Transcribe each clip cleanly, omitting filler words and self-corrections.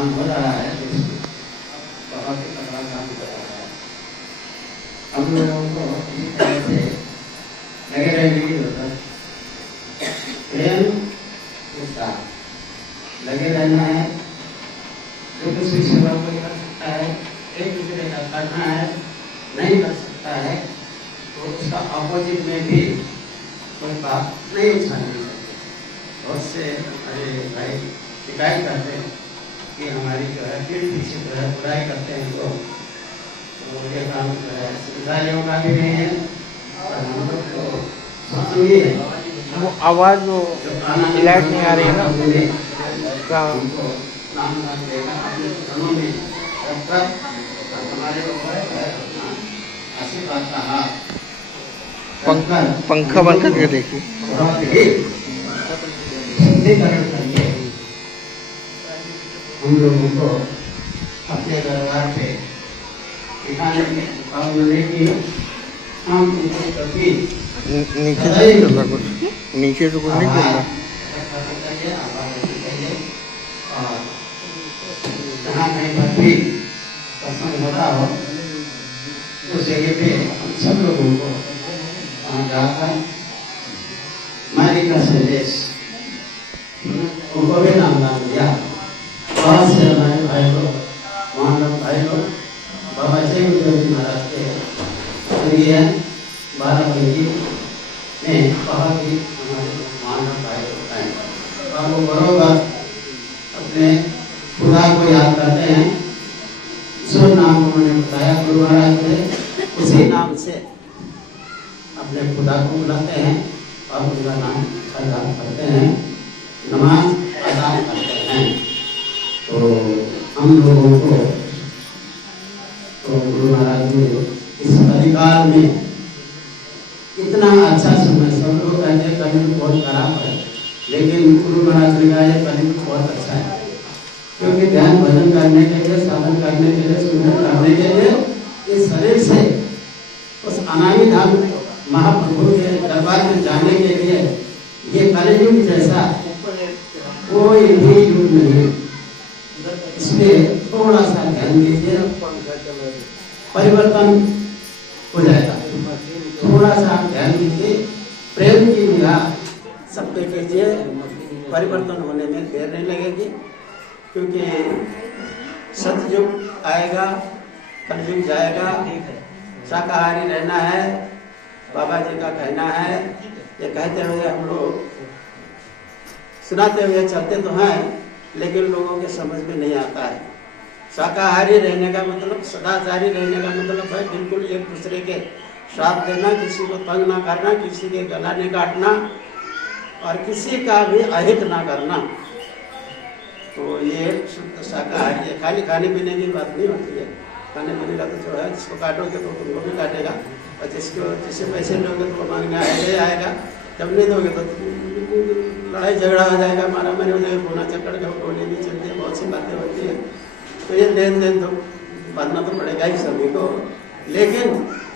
काम हो रहा है बहुत ही तगड़ा काम हो रहा है। हम लोगों को इसी तरह से लगे रहने की जरूरत है। प्रेम के साथ लगे रहना है। जो किसी सेवा कोई कर सकता है, एक दूसरे का करना है, नहीं कर सकता है तो उसका अपोजिट में भी कोई बात नहीं उठा नहीं सकते। बहुत से हमारे भाई शिकायत करते हैं कि हमारी जो है पीठ पीछे जो है बुराई करते हैं लोग, तो ये काम जो है सुविधाओं का भी नहीं है और हम लोग को समझिए वो आवाज़ वो लाइट नहीं आ रही है ना क्या हमको नाम ना देगा अपने चरणों में रखकर हमारे ऊपर आशीर्वाद का हाथ पंखा बंद करके देखिए। शुद्धिकरण करिए। हम लोगों को अपने दरबार पे दिखाने की भावना की हम उनके प्रति नीचे से नहीं चल रहा कुछ, नीचे से कुछ नहीं चल रहा। और जहाँ कहीं पर भी प्रसंग होता हो उस जगह पे हम सब लोगों को वहाँ जाकर मालिक का संदेश उनको भी नाम दान दिया। बहुत से हमारे भाई लोग वहाँ लोग भाई लोग बाबा जय गुरुदेव महाराज के 12 बजे में बहुत ही हमारे मानव भाई लोग आए और वो बरोबर अपने खुदा को याद करते हैं। जो नाम उन्होंने बताया गुरु महाराज ने, उसी नाम से अपने खुदा को बुलाते हैं और उनका नाम अदा करते हैं, नमाज अदा करते हैं। तो हम लोगों को तो गुरु महाराज ने इस कलिकाल में इतना अच्छा समय, सब लोग कहते हैं कलियुग बहुत खराब है, लेकिन गुरु महाराज ने कहा ये कलियुग बहुत अच्छा है, क्योंकि ध्यान भजन करने के लिए, साधन करने के लिए, सुमिरन करने के लिए इस शरीर से उस अनामी धाम महाप्रभु के दरबार में जाने के लिए ये कलियुग जैसा कोई भी युग नहीं। इसलिए थोड़ा सा ध्यान दीजिए, परिवर्तन हो जाएगा। थोड़ा सा ध्यान दीजिए, प्रेम की निगाह सब पे कीजिए, परिवर्तन होने में देर नहीं लगेगी। क्योंकि सतयुग आएगा, कलयुग जाएगा, शाकाहारी रहना है, बाबा जी का कहना है। ये कहते हुए हम लोग सुनाते हुए चलते तो हैं, लेकिन लोगों के समझ में नहीं आता है। शाकाहारी रहने का मतलब, सदाचारी रहने का मतलब है बिल्कुल एक दूसरे के साथ देना, किसी को तंग ना करना, किसी के गला नहीं काटना और किसी का भी अहित ना करना। तो ये शुद्ध शाकाहारी है। खाली खाने पीने की बात नहीं होती है। खाने पीने का तो जो है, जिसको काटोगे तो तुमको भी काटेगा और जिससे पैसे लोगे तो मांगने आएगा आएगा, जब नहीं दोगे तो लड़ाई झगड़ा हो जाएगा, मारा मारी हो जाएगा, कोना चक्कर का गोली भी चलती है, बहुत सी बातें होती है। तो ये लेन देन तो बनना तो पड़ेगा ही सभी को। लेकिन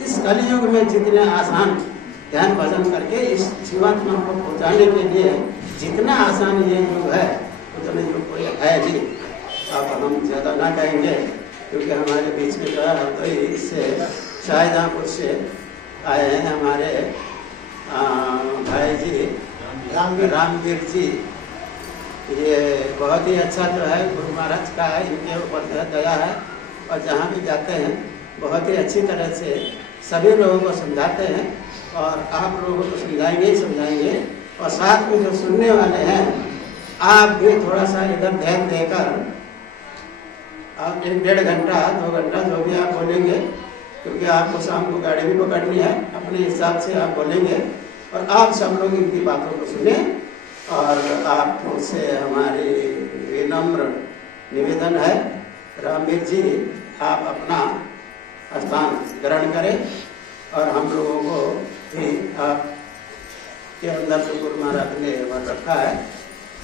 इस कलियुग में जितने आसान ध्यान भजन करके इस जीवात्मा को पहुँचाने के लिए जितना आसान ये युग है उतने युग कोई है नहीं। अब हम ज़्यादा ना कहेंगे, क्योंकि हमारे बीच में जो है तो इससे शाहजहाँपुर से आए हैं हमारे भाई जी रामवीर जी। ये बहुत ही अच्छा जो है गुरु महाराज का है, इनके ऊपर जो है दया है और जहाँ भी जाते हैं बहुत ही अच्छी तरह से सभी लोगों को समझाते हैं और आप लोगों को समझाएंगे ही समझाएंगे। और साथ में जो सुनने वाले हैं, आप भी थोड़ा सा इधर ध्यान देकर आप 1-1.5 घंटा 2 घंटा जो भी आप बोलेंगे, क्योंकि आपको शाम को गाड़ी भी पकड़नी है, अपने हिसाब से आप बोलेंगे और आप सब लोग इनकी बातों को सुने। और आपसे हमारी विनम्र निवेदन है, रामवीर जी आप अपना स्थान ग्रहण करें और हम लोगों को भी आपके अंदर जो गुरु महाराज ने वर रखा है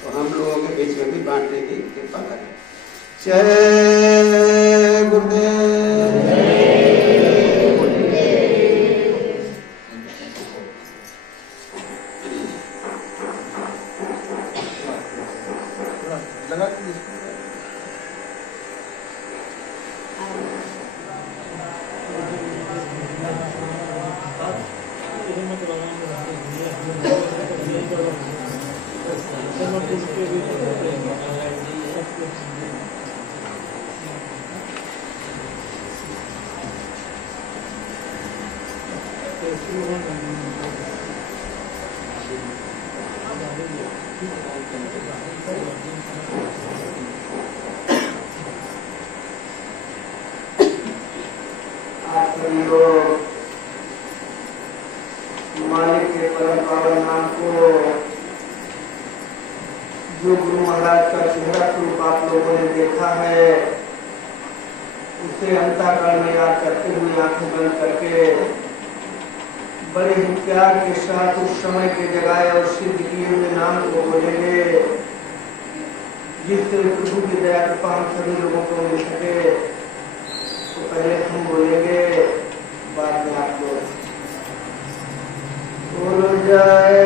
तो हम लोगों के बीच में भी बांटने की कृपा करें। जय गुरुदेव। सभी लोग मालिक के परम पावन नाम को, जो गुरु महाराज का चेहरा स्वरूप आप लोगों ने देखा है, उसे अंतःकरण में याद करते हुए आंखें बंद करके बड़े ही प्यार के साथ उस समय के जगाए और सिद्ध किए हुए नाम को बोलेंगे, जिससे प्रभु की दया कृपा हम सभी लोगों को मिल सके। तो पहले हम बोलेंगे, बाद में आप लोग बोल जाए।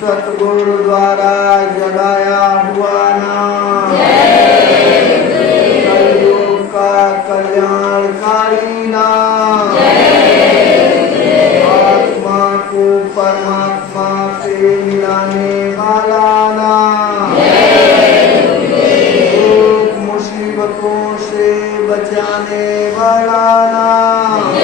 सतगुरु द्वारा जगाया हुआ नाम, कलयुग का कल्याणकारी नाम, आत्मा को परमात्मा से मिलाने वाला नाम, दुख मुसीबतों से बचाने वाला नाम।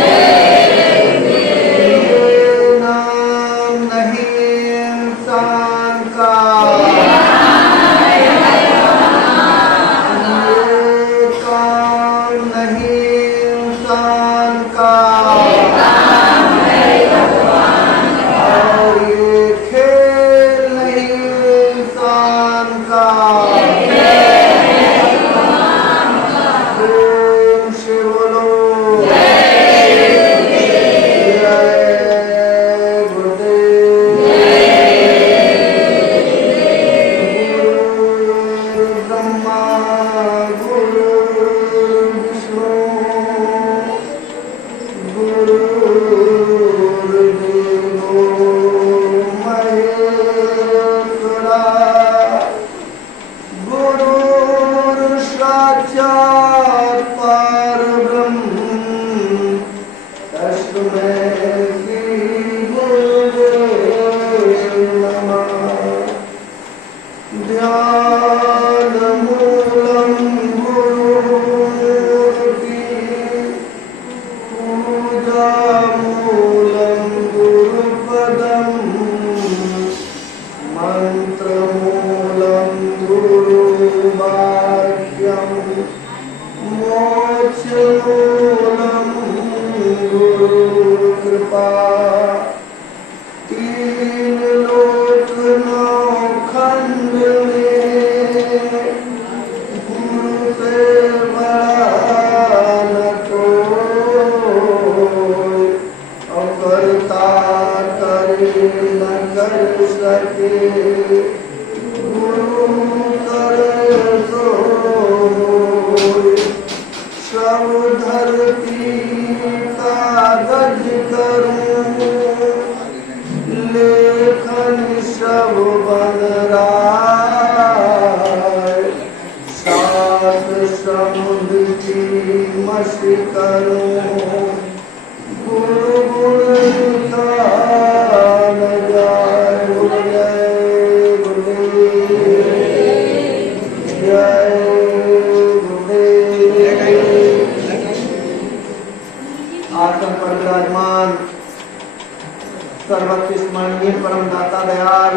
सर्वत्र स्मरणीय परम दाता दयाल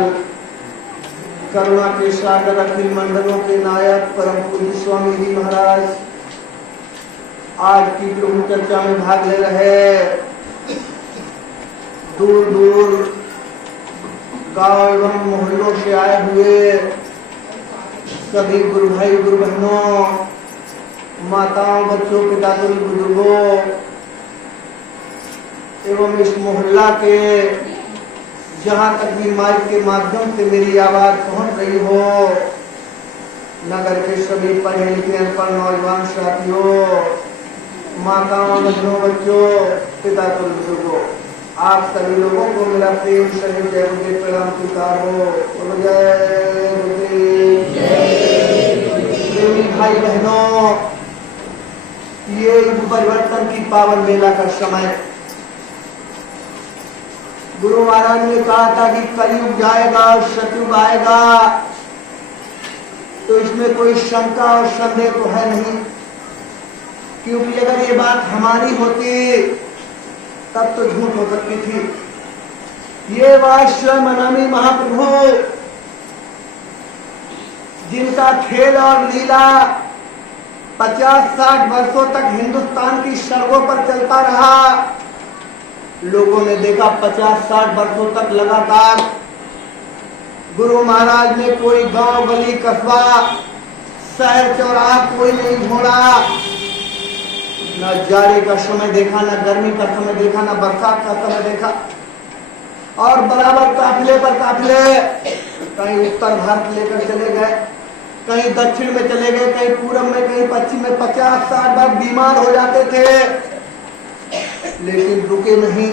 करुणा के सागर अखिल मंडलों के नायक परम पूज्य स्वामी जी महाराज आज की प्रभु चर्चा में भाग ले रहे दूर दूर गांव एवं मोहल्लों से आए हुए सभी गुरु भाई गुरु बहनों, माताओं, बच्चों, पिता बुजुर्गों एवं इस मोहल्ला के जहाँ तक भी माइक के माध्यम से मेरी आवाज पहुंच रही हो, नगर के सभी पढ़े लिखे अनपढ़ नौजवान साथियों, माताओं, बहनों, बच्चों, पिता बुजुर्गों, आप सभी लोगों को मेरा प्रेम सही जय गुरुदेव प्रणाम स्वीकार हो। जय गुरुदेव। भाई बहनों, ये युग परिवर्तन की पावन मेला का समय। गुरु महाराज ने कहा था कि कलयुग जाएगा और सतयुग आएगा, तो इसमें कोई शंका और संदेह तो है नहीं, क्योंकि अगर ये बात हमारी होती तब तो झूठ हो सकती थी। ये बात स्वयं अनामी महाप्रभु, जिनका खेल और लीला 50-60 वर्षों तक हिंदुस्तान की सड़कों पर चलता रहा, लोगों ने देखा 50-60 वर्षों तक लगातार गुरु महाराज ने कोई गांव गली कस्बा शहर चौराहा कोई नहीं छोड़ा, न जाड़े का समय देखा, न गर्मी का समय देखा, न बरसात का समय देखा, और बराबर काफिले पर काफिले कहीं उत्तर भारत लेकर चले गए, कहीं दक्षिण में चले गए, कहीं पूरब में, कहीं पश्चिम में। 50-60 बार बीमार हो जाते थे, लेकिन रुके नहीं,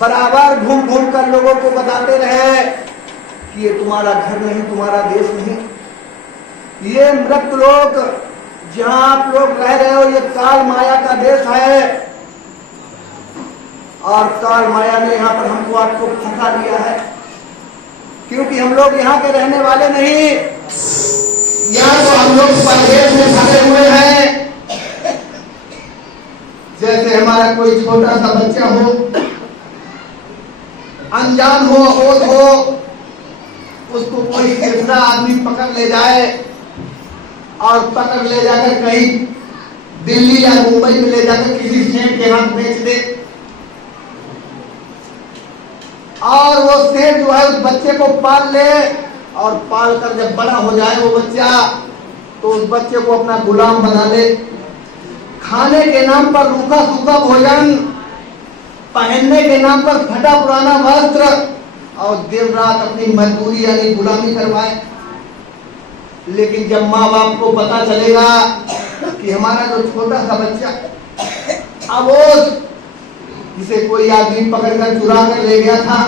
बराबर घूम घूम कर लोगों को बताते रहे कि ये तुम्हारा घर नहीं, तुम्हारा देश नहीं, ये मृत लोक जहां आप लोग रह रहे हो, ये काल माया का देश है, और काल माया ने यहाँ पर हमको आपको फंसा लिया है, क्योंकि हम लोग यहाँ के रहने वाले नहीं, यहाँ तो हम लोग परदेश में फंसे हुए हैं। जैसे हमारा कोई छोटा सा बच्चा हो, अनजान हो, अबोध हो, उसको कोई तीसरा आदमी पकड़ ले जाए और पकड़ ले जाकर कहीं दिल्ली या मुंबई में ले जाकर किसी सेठ के हाथ बेच दे, और वो सेठ जो है उस बच्चे को पाल ले, और पाल कर जब बड़ा हो जाए वो बच्चा, तो उस बच्चे को अपना गुलाम बना ले, खाने के नाम पर रूखा सूखा भोजन, पहनने के नाम पर फटा पुराना वस्त्र, और दिन रात अपनी मजदूरी यानी गुलामी करवाए। लेकिन जब माँ बाप को पता चलेगा कि हमारा जो छोटा सा बच्चा अबोध, जिसे कोई आदमी पकड़कर चुरा कर ले गया था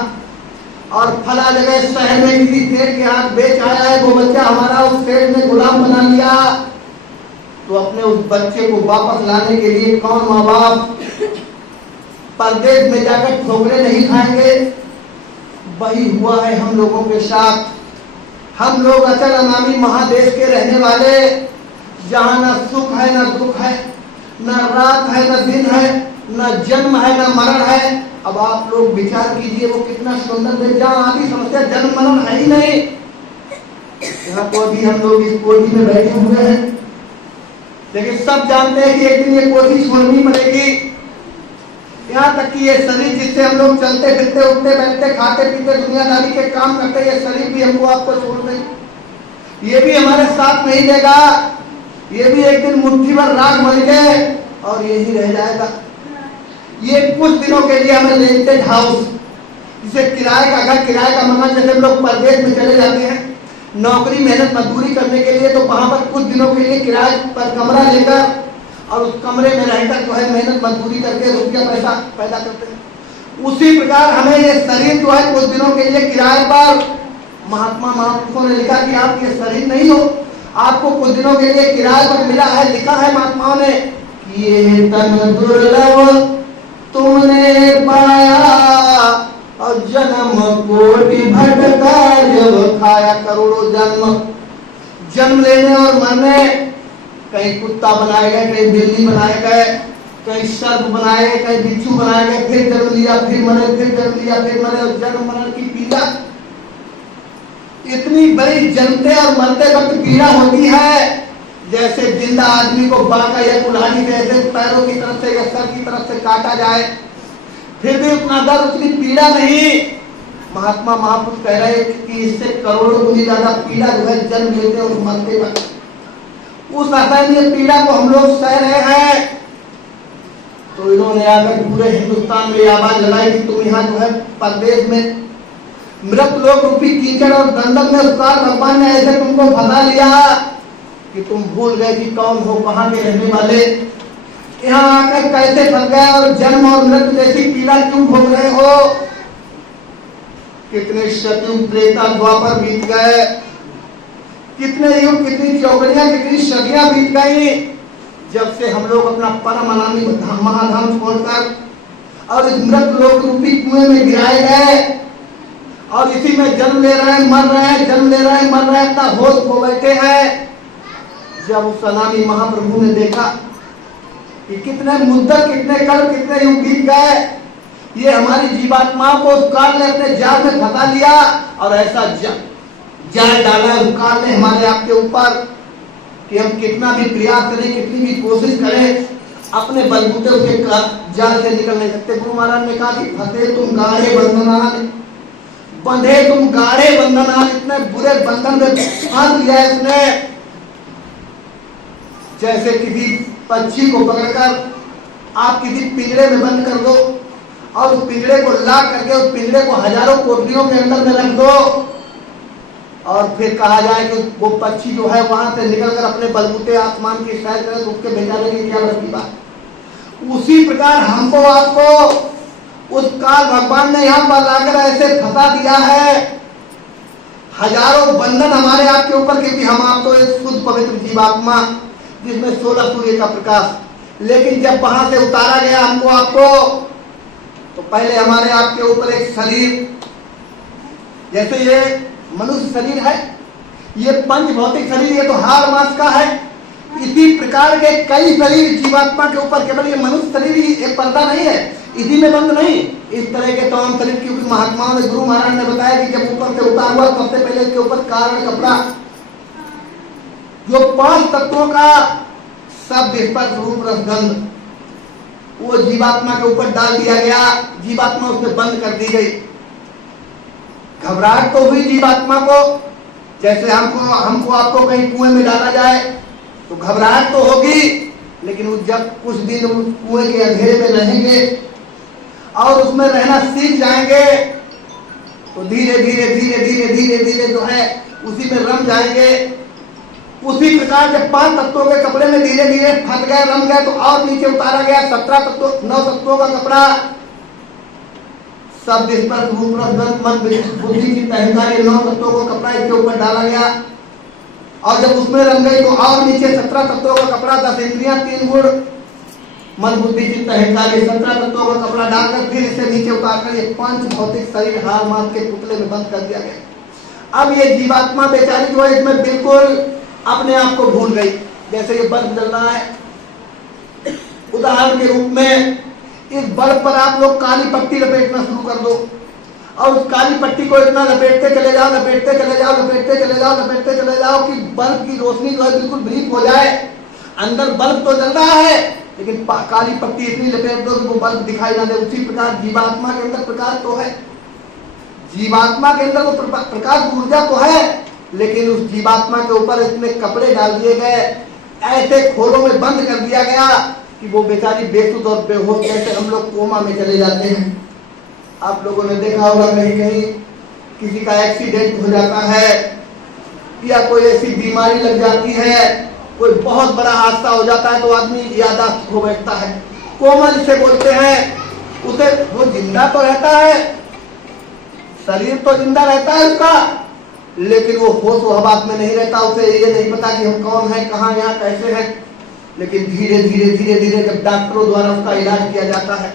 और फला जगह शहर में किसी सेठ के हाथ बेच आया है, वो बच्चा हमारा उस सेठ ने गुलाम बना लिया, तो अपने उस बच्चे को वापस लाने के लिए कौन माँ बाप परदेश में जाकर ठोकरे नहीं खाएंगे। वही हुआ है हम लोगों के साथ। हम लोग अचल अनामी महादेश के रहने वाले, जहाँ न सुख है न दुख है, न रात है न दिन है, न जन्म है न मरण है। अब आप लोग विचार कीजिए वो कितना सुंदर देश, जहाँ आदि समस्या जन्म मरण है ही नहीं। यहाँ तो अभी हम लोग इस कोठी में बैठे हुए हैं, लेकिन सब जानते हैं कि एक दिन ये कोठी छोड़नी पड़ेगी। यहाँ तक कि ये शरीर जिससे हम लोग चलते फिरते, उठते बैठते, खाते पीते, दुनियादारी के काम करते, ये शरीर भी हमको आपको छोड़ दें, ये भी हमारे साथ नहीं देगा, ये भी एक दिन मुट्ठी भर राख मल गए और यही रह जाएगा। ये कुछ दिनों के लिए हमें रेंटेड हाउस, जिसे किराए का घर, किराए का मकान, जैसे हम लोग परदेश में चले जाते हैं नौकरी मेहनत मजदूरी करने के लिए, तो वहां पर कुछ दिनों के लिए किराए पर कमरा लेकर और उस कमरे में रहकर जो है मेहनत मजदूरी करके रुपया पैसा पैदा करते हैं। उसी प्रकार हमें ये शरीर जो है कुछ दिनों के लिए किराए पर, महात्मा महापुरुषों ने लिखा कि आप ये शरीर नहीं हो, आपको कुछ दिनों के लिए किराए पर मिला है। लिखा है महात्माओं ने, ये तन दुर्लभ तुमने पाया और जन्म कोटि भटका जब खाया। करोड़ों जन्म लेने और मरने, कहीं कुत्ता बनाए गए, कहीं बिल्ली बनाए गए, कहीं सर्प बनाए गए, कहीं बिच्छू बनाए गए, फिर जन्म लिया, फिर मरे, फिर जन्म लिया, फिर मरे, और जन्म मरण की पीड़ा इतनी बड़ी जन्मते और मरते वक्त पीड़ा होती है, जैसे जिंदा आदमी को बाका या कुल्हाड़ी से ऐसे पैरों की तरफ से या सर की तरफ से काटा जाए, फिर भी उतना दर्द, उतनी पीड़ा नहीं। महात्मा महापुरुष कह रहे कि इससे करोड़ों गुनी ज्यादा पीड़ा जो है जन्म लेते और मरते वक्त। उस असहनीय पीड़ा को हम लोग सह रहे हैं, तो इन्होंने आकर पूरे हिंदुस्तान में आवाज लगाई कि तुम यहाँ जो है परदेश में मृत लोक रूपी कीचड़ और दंडक में उस काल भगवान ने ऐसे तुमको फंसा लिया कि तुम भूल गए कि कौन हो, कहाँ के रहने वाले, यहाँ आकर कैसे फंस गए और जन्म और मृत्यु जैसी पीड़ा क्यों भोग रहे हो। कितने सतयुग त्रेता द्वापर बीत गए, कितने युग, कितनी चौकड़ियां, कितनी सदियां बीत गई जब से हम लोग अपना परम अनामी महाधाम छोड़कर और इस मृत लोक रूपी कुएं में गिराए गए और इसी में जन्म ले रहे हैं, मर रहे हैं, जन्म ले रहे हैं, मर रहे हैं, इतना होश खो बैठे हैं। जब उस अनामी महाप्रभु ने देखा कि कितने मुद्दत, कितने कर्म, कितने युग बीत गए, ये हमारी जीवात्माओं को उस काल ने अपने जाल में फंसा लिया और ऐसा जाल डाला उस काल ने हमारे आपके ऊपर कि हम कितना भी प्रयास करें, कितनी भी कोशिश करें, अपने बलबूते उसके जाल से निकल नहीं सकते। गुरु महाराज ने कहा कि फंसे तुम गाढ़े बंधनान, बंधे तुम गाढ़े बंधनान, इतने बुरे बंधन में फंस लिया है उसने। जैसे किसी पक्षी को पकड़कर आप किसी पिंजरे में बंद कर दो और उस पिंजरे को ला करके उस पिंजरे को हजारों कोठरियों के अंदर में रख दो और फिर कहा जाए कि वो पक्षी जो है वहां से निकलकर अपने बलबूते आसमान की सैर करे तो उसके बेचारे की क्या बची बात। उसी प्रकार हमको आपको उस काल भगवान ने यहाँ पर लाकर ऐसे फंसा दिया है, हजारों बंधन हमारे आपके ऊपर, क्योंकि हम आपको एक शुद्ध पवित्र जीवात्मा जिसमें 16 सूर्य का प्रकाश, लेकिन जब वहां से उतारा गया हमको आपको तो पहले हमारे आपके ऊपर एक शरीर, जैसे ये मनुष्य शरीर है, ये पंच भौतिक शरीर, ये तो हाड़ मांस का है, इसी प्रकार के कई शरीर जीवात्मा के ऊपर, केवल ये मनुष्य शरीर ही एक पर्दा नहीं है, इसी में बंद नहीं, इस तरह के तमाम शरीर, क्योंकि महात्माओं ने, गुरु महाराज ने बताया कि जब ऊपर से उतार हुआ सबसे पहले इसके ऊपर कारण कपड़ा, जो 5 तत्वों का शब्द, स्पर्श, रूप, रस, गंध, वो जीवात्मा के ऊपर डाल दिया गया, जीवात्मा उसमें बंद कर दी गई। घबराहट तो हुई जीवात्मा को, जैसे हमको आपको कहीं कुएं में डाला जाए तो घबराहट तो होगी, लेकिन जब कुछ दिन उस कुएं के अंधेरे में रहेंगे और उसमें रहना सीख जाएंगे तो धीरे धीरे धीरे धीरे धीरे धीरे जो है उसी में रम जाएंगे। उसी प्रकार जब 5 तत्वों के कपड़े में धीरे धीरे फंस गए, रम गए, तो और नीचे उतारा गया 17 तत्वों, 9 तत्वों का कपड़ा, शब्द, स्पर्श, रूप, रस, गंध, मन, बुद्धि, चित्त, अहंकार, ये 9 तत्वों का कपड़ा इसके ऊपर डाला गया। और जब उसमें रम गई तो और नीचे 17 तत्वों का कपड़ा, 10 इंद्रियां, 3 गुण, मन, बुद्धि, चित्त, अहंकार, ये 17 तत्वों का कपड़ा डालकर फिर इसे नीचे उतारकर ये 5 भौतिक शरीर हार मांस के पुतले में बंद कर दिया गया। अब ये जीवात्मा बेचारी जो है इसमें बिल्कुल अपने आप को भूल गई, जैसे ये बल्ब जल रहा है, उदाहरण के रूप में इस बल्ब पर आप लोग काली पट्टी लपेटना शुरू कर दो और उस काली पट्टी को इतना लपेटते चले जाओ, लपेटते चले जाओ, लपेटते चले जाओ, लपेटते चले जाओ कि बल्ब की रोशनी जो है बिल्कुल ब्रीफ हो जाए। अंदर बल्ब तो जल रहा है लेकिन काली पट्टी इतनी लपेट दो कि वो बल्ब दिखाई ना दे। उसी प्रकार जीवात्मा के अंदर प्रकाश तो है, जीवात्मा के अंदर वो प्रकाश ऊर्जा तो है, लेकिन उस जीवात्मा के ऊपर इतने कपड़े डाल दिए गए, ऐसे खोलों में बंद कर दिया गया कि वो बेचारी बेसुध और बेहोश, जैसे हम लोग कोमा में चले जाते हैं। आप लोगों ने देखा होगा कहीं कहीं किसी का एक्सीडेंट हो जाता है या कोई ऐसी बीमारी लग जाती है, कोई बहुत बड़ा हादसा हो जाता है तो आदमी याददाश्त खो बैठता है, कोमा जिसे बोलते हैं। उसे वो जिंदा तो रहता है, शरीर तो जिंदा रहता है उसका, लेकिन वो होश व हवास में नहीं रहता, उसे ये नहीं पता कि हम कौन है, कहाँ, यहाँ कैसे हैं। लेकिन धीरे धीरे धीरे धीरे जब डॉक्टरों द्वारा उसका इलाज किया जाता है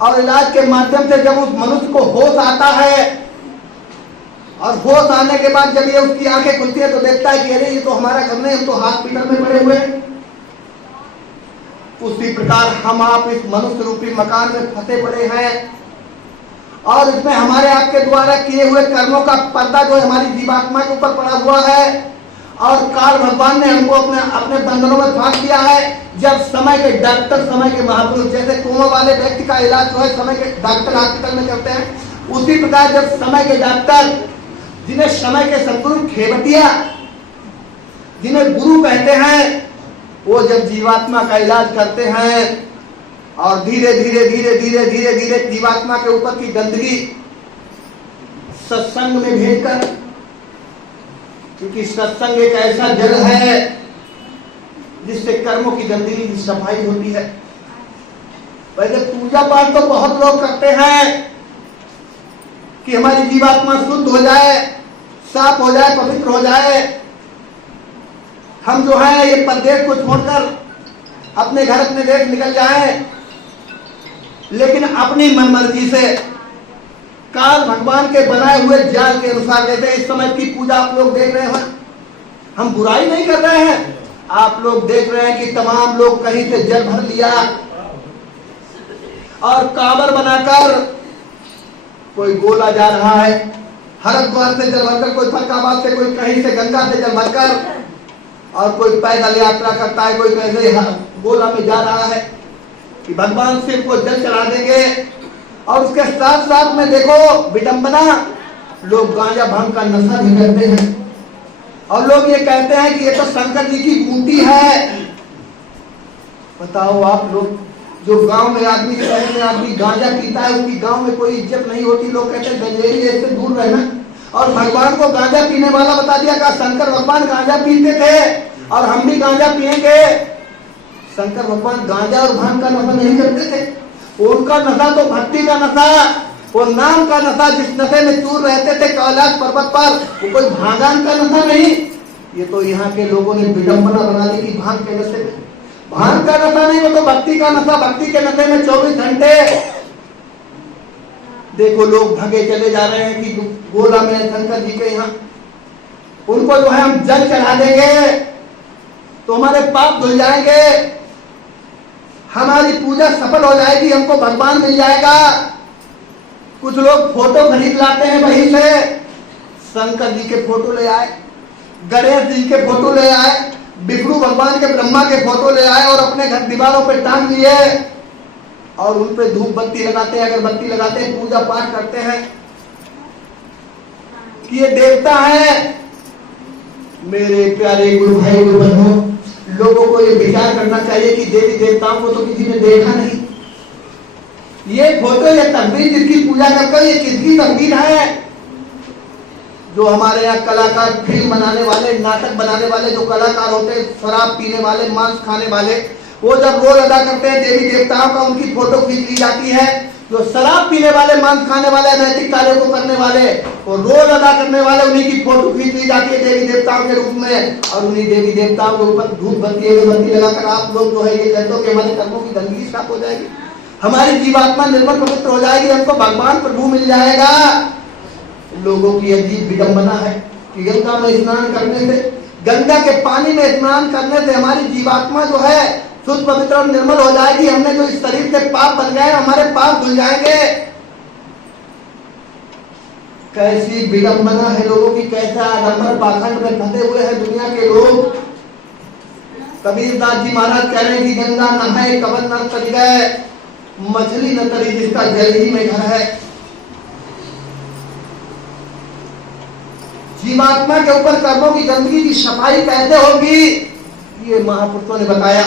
और इलाज के माध्यम से जब उस मनुष्य को होश आता है और होश आने के बाद जब ये उसकी आंखें खुलती है तो देखता है कि अरे ये तो हमारा घर नहीं, हम तो हॉस्पिटल में पड़े हुए। उसी प्रकार हम आप इस मनुष्य रूपी मकान में फंसे पड़े हैं और इसमें हमारे आपके द्वारा किए हुए कर्मों का पर्दा जो हमारी जीवात्मा के ऊपर पड़ा हुआ है और काल भगवान ने हमको अपने बंधनों में फांस दिया है। जब समय के डॉक्टर, समय के महापुरुष, जैसे कोमा वाले व्यक्ति का इलाज जो है समय के डॉक्टर हॉस्पिटल में करते हैं, उसी प्रकार जब समय के डॉक्टर, जिन्हें समय के सदगुरु खेवटिया, जिन्हें गुरु कहते हैं, वो जब जीवात्मा का इलाज करते हैं और धीरे धीरे धीरे धीरे धीरे धीरे जीवात्मा के ऊपर की गंदगी सत्संग में भेजकर, क्योंकि सत्संग एक ऐसा जल है जिससे कर्मों की गंदगी की सफाई होती है। पहले पूजा पाठ तो बहुत लोग करते हैं कि हमारी जीवात्मा शुद्ध हो जाए, साफ हो जाए, पवित्र हो जाए, हम जो है ये परदेश को छोड़कर अपने घर अपने देश निकल जाएं, लेकिन अपनी मनमर्जी से काल भगवान के बनाए हुए जाल के अनुसार, जैसे इस समय की पूजा आप लोग देख रहे हैं, हम बुराई नहीं कर रहे हैं, आप लोग देख रहे हैं कि तमाम लोग कहीं से जल भर लिया और कांवर बनाकर कोई गोला जा रहा है, हरिद्वार से जल भरकर, कोई फरक्काबाद से, कोई कहीं से गंगा से जल भरकर, और कोई पैदल यात्रा करता है, कोई कैसे गोला में जा रहा है कि भगवान शिव को जल चढ़ा देंगे। और उसके साथ साथ में देखो विडंबना, लोग गांजा भांग का नशा भी करते हैं और लोग ये कहते हैं कि ये तो शंकर जी की बूटी है। बताओ आप लोग, जो गांव में आदमी, शहर में आदमी गांजा पीता है, उसकी गांव में कोई इज्जत नहीं होती, लोग कहते हैं गंजेरी है, इससे दूर रहना। और भगवान को गांजा पीने वाला बता दिया कि शंकर भगवान गांजा पीते थे और हम भी गांजा पिएंगे। शंकर भगवान गांजा और भांग का नशा नहीं करते थे, उनका नशा तो भक्ति का नशा, वो नाम का नशा, जिस नशे में चूर रहते थे कैलाश पर्वत पर, वो कोई भांगान का नशा नहीं। ये तो यहाँ के लोगों ने विडंबना बना दी कि भांग के नशे में, भांग का नशा नहीं, वो तो भक्ति का नशा, भक्ति के नशे में 24 घंटे देखो लोग भगे चले जा रहे हैं कि गोला में शंकर जी के यहाँ, उनको जो है हम जल चढ़ा देंगे तो हमारे पाप धुल जाएंगे, हमारी पूजा सफल हो जाएगी, हमको भगवान मिल जाएगा। कुछ लोग फोटो खरीद लाते हैं वहीं से, शंकर जी के फोटो ले आए, गणेश जी के फोटो ले आए, विष्णु भगवान के, ब्रह्मा के फोटो ले आए और अपने घर दीवारों पे टांग लिए और उन पे धूप बत्ती लगाते हैं, अगरबत्ती लगाते हैं, पूजा पाठ करते हैं कि ये देवता है। मेरे प्यारे गुरु भाई गुरु बंधु, लोगों को ये विचार करना चाहिए कि देवी देवताओं को तो किसी ने देखा नहीं। ये फोटो, ये तस्वीर जिसकी पूजा करते हो, ये किसकी तस्वीर है? जो हमारे यहाँ कलाकार, फिल्म बनाने वाले, नाटक बनाने वाले जो कलाकार होते हैं, शराब पीने वाले, मांस खाने वाले, वो जब रोल अदा करते हैं देवी देवताओं का, उनकी फोटो खींच ली जाती है। जो शराब पीने वाले, मांस खाने वाले, नैतिक कार्यों को करने वाले, वो रोल अदा करने वाले, उन्हीं की फोटो खींच ली जाती है देवी देवताओं के रूप में, और उन्हीं देवी देवताओं के ऊपर धूप बत्ती, अगरबत्ती लगाकर आप लोग जो है ये कहते हो कि हमारे कर्मों की गंदगी साफ हो जाएगी, हमारी जीवात्मा निर्मल पवित्र हो जाएगी, हमको भगवान प्रभु मिल जाएगा। लोगों की अजीब विडंबना है कि गंगा में स्नान करने से, गंगा के पानी में स्नान करने से हमारी जीवात्मा जो है शुद्ध पवित्र और निर्मल हो जाएगी। हमने जो इस शरीर से पाप बन गए, हमारे पाप धुल जाएंगे। कैसी विडंबना है लोगों की, कैसा आडंबर पाखंड में फंसे हुए हैं दुनिया के लोग। कबीरदास जी महाराज कह रहे हैं कि गंगा नहाए कवन न तर गए, मछली न तरी जिसका जल ही में घर है। जीवात्मा के ऊपर कर्मों की गंदगी की सफाई कैसे होगी, ये महापुरुषों ने बताया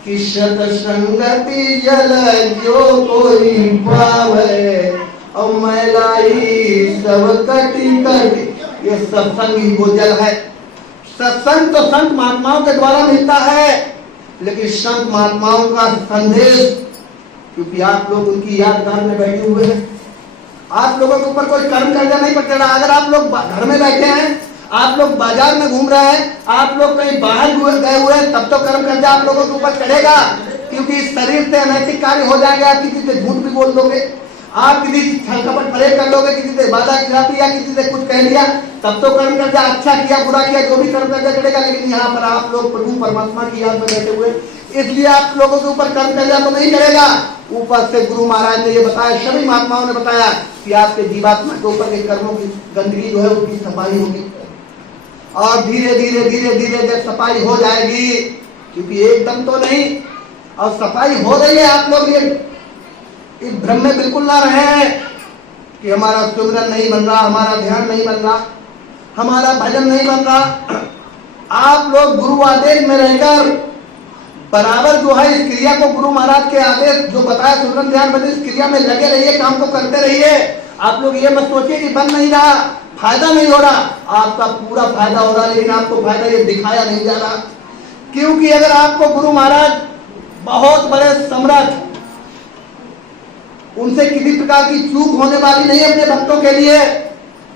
कि शत संगति जल जो कोई पावे और मैलाई सब कटी कटी, ये सत्संग ही वो जल है। सत्संग तो संत महात्माओं के द्वारा मिलता है, लेकिन संत महात्माओं का संदेश, क्योंकि आप लोग उनकी यादगार में बैठे हुए हैं, आप लोगों के ऊपर कोई कर्म कर्जा नहीं पड़ रहा। अगर आप लोग घर में बैठे हैं, आप लोग बाजार में घूम रहे हैं, आप लोग कहीं बाहर गए हुए हैं, तब तो कर्म कर्जा आप लोगों के ऊपर चढ़ेगा, क्योंकि इस शरीर से अनैतिक कार्य हो जाएंगे। आप किसी से झूठ भी बोल दोगे, आप किसी छल कपट फरेब कर लोगे, किसी से वादा खिलाफ या किसी से कुछ कह लिया, तब तो कर्म कर्जा, अच्छा किया बुरा किया जो भी कर्म कर्जा चढ़ेगा। लेकिन यहाँ पर आप लोग प्रभु परमात्मा की याद में बैठे हुए, इसलिए आप लोगों के ऊपर कर्म कर्जा तो नहीं चढ़ेगा। ऊपर से गुरु महाराज ने ये बताया, सभी महात्माओं ने बताया कि आपके जीवात्मा के ऊपर के कर्मों की गंदगी जो है उसकी सफाई होगी, और धीरे धीरे धीरे धीरे जब सफाई हो जाएगी, क्योंकि एकदम तो नहीं, और सफाई हो रही है। आप लोग ये इस भ्रम में बिल्कुल ना रहे कि हमारा सुमिरन नहीं बन रहा, हमारा ध्यान नहीं बन रहा, हमारा भजन नहीं बन रहा। आप लोग गुरु आदेश में रहकर बराबर जो है इस क्रिया को, गुरु महाराज के आदेश जो बताया सुमिरन ध्यान भजन, इस क्रिया में लगे रहिए, काम को करते रहिए। आप लोग ये मत सोचिए कि बन नहीं रहा, फायदा नहीं हो रहा। आपका पूरा फायदा हो रहा, लेकिन आपको फायदा ये दिखाया नहीं जा रहा, क्योंकि अगर आपको गुरु महाराज बहुत बड़े सम्राट, उनसे किसी प्रकार की चूक होने वाली नहीं अपने भक्तों के लिए,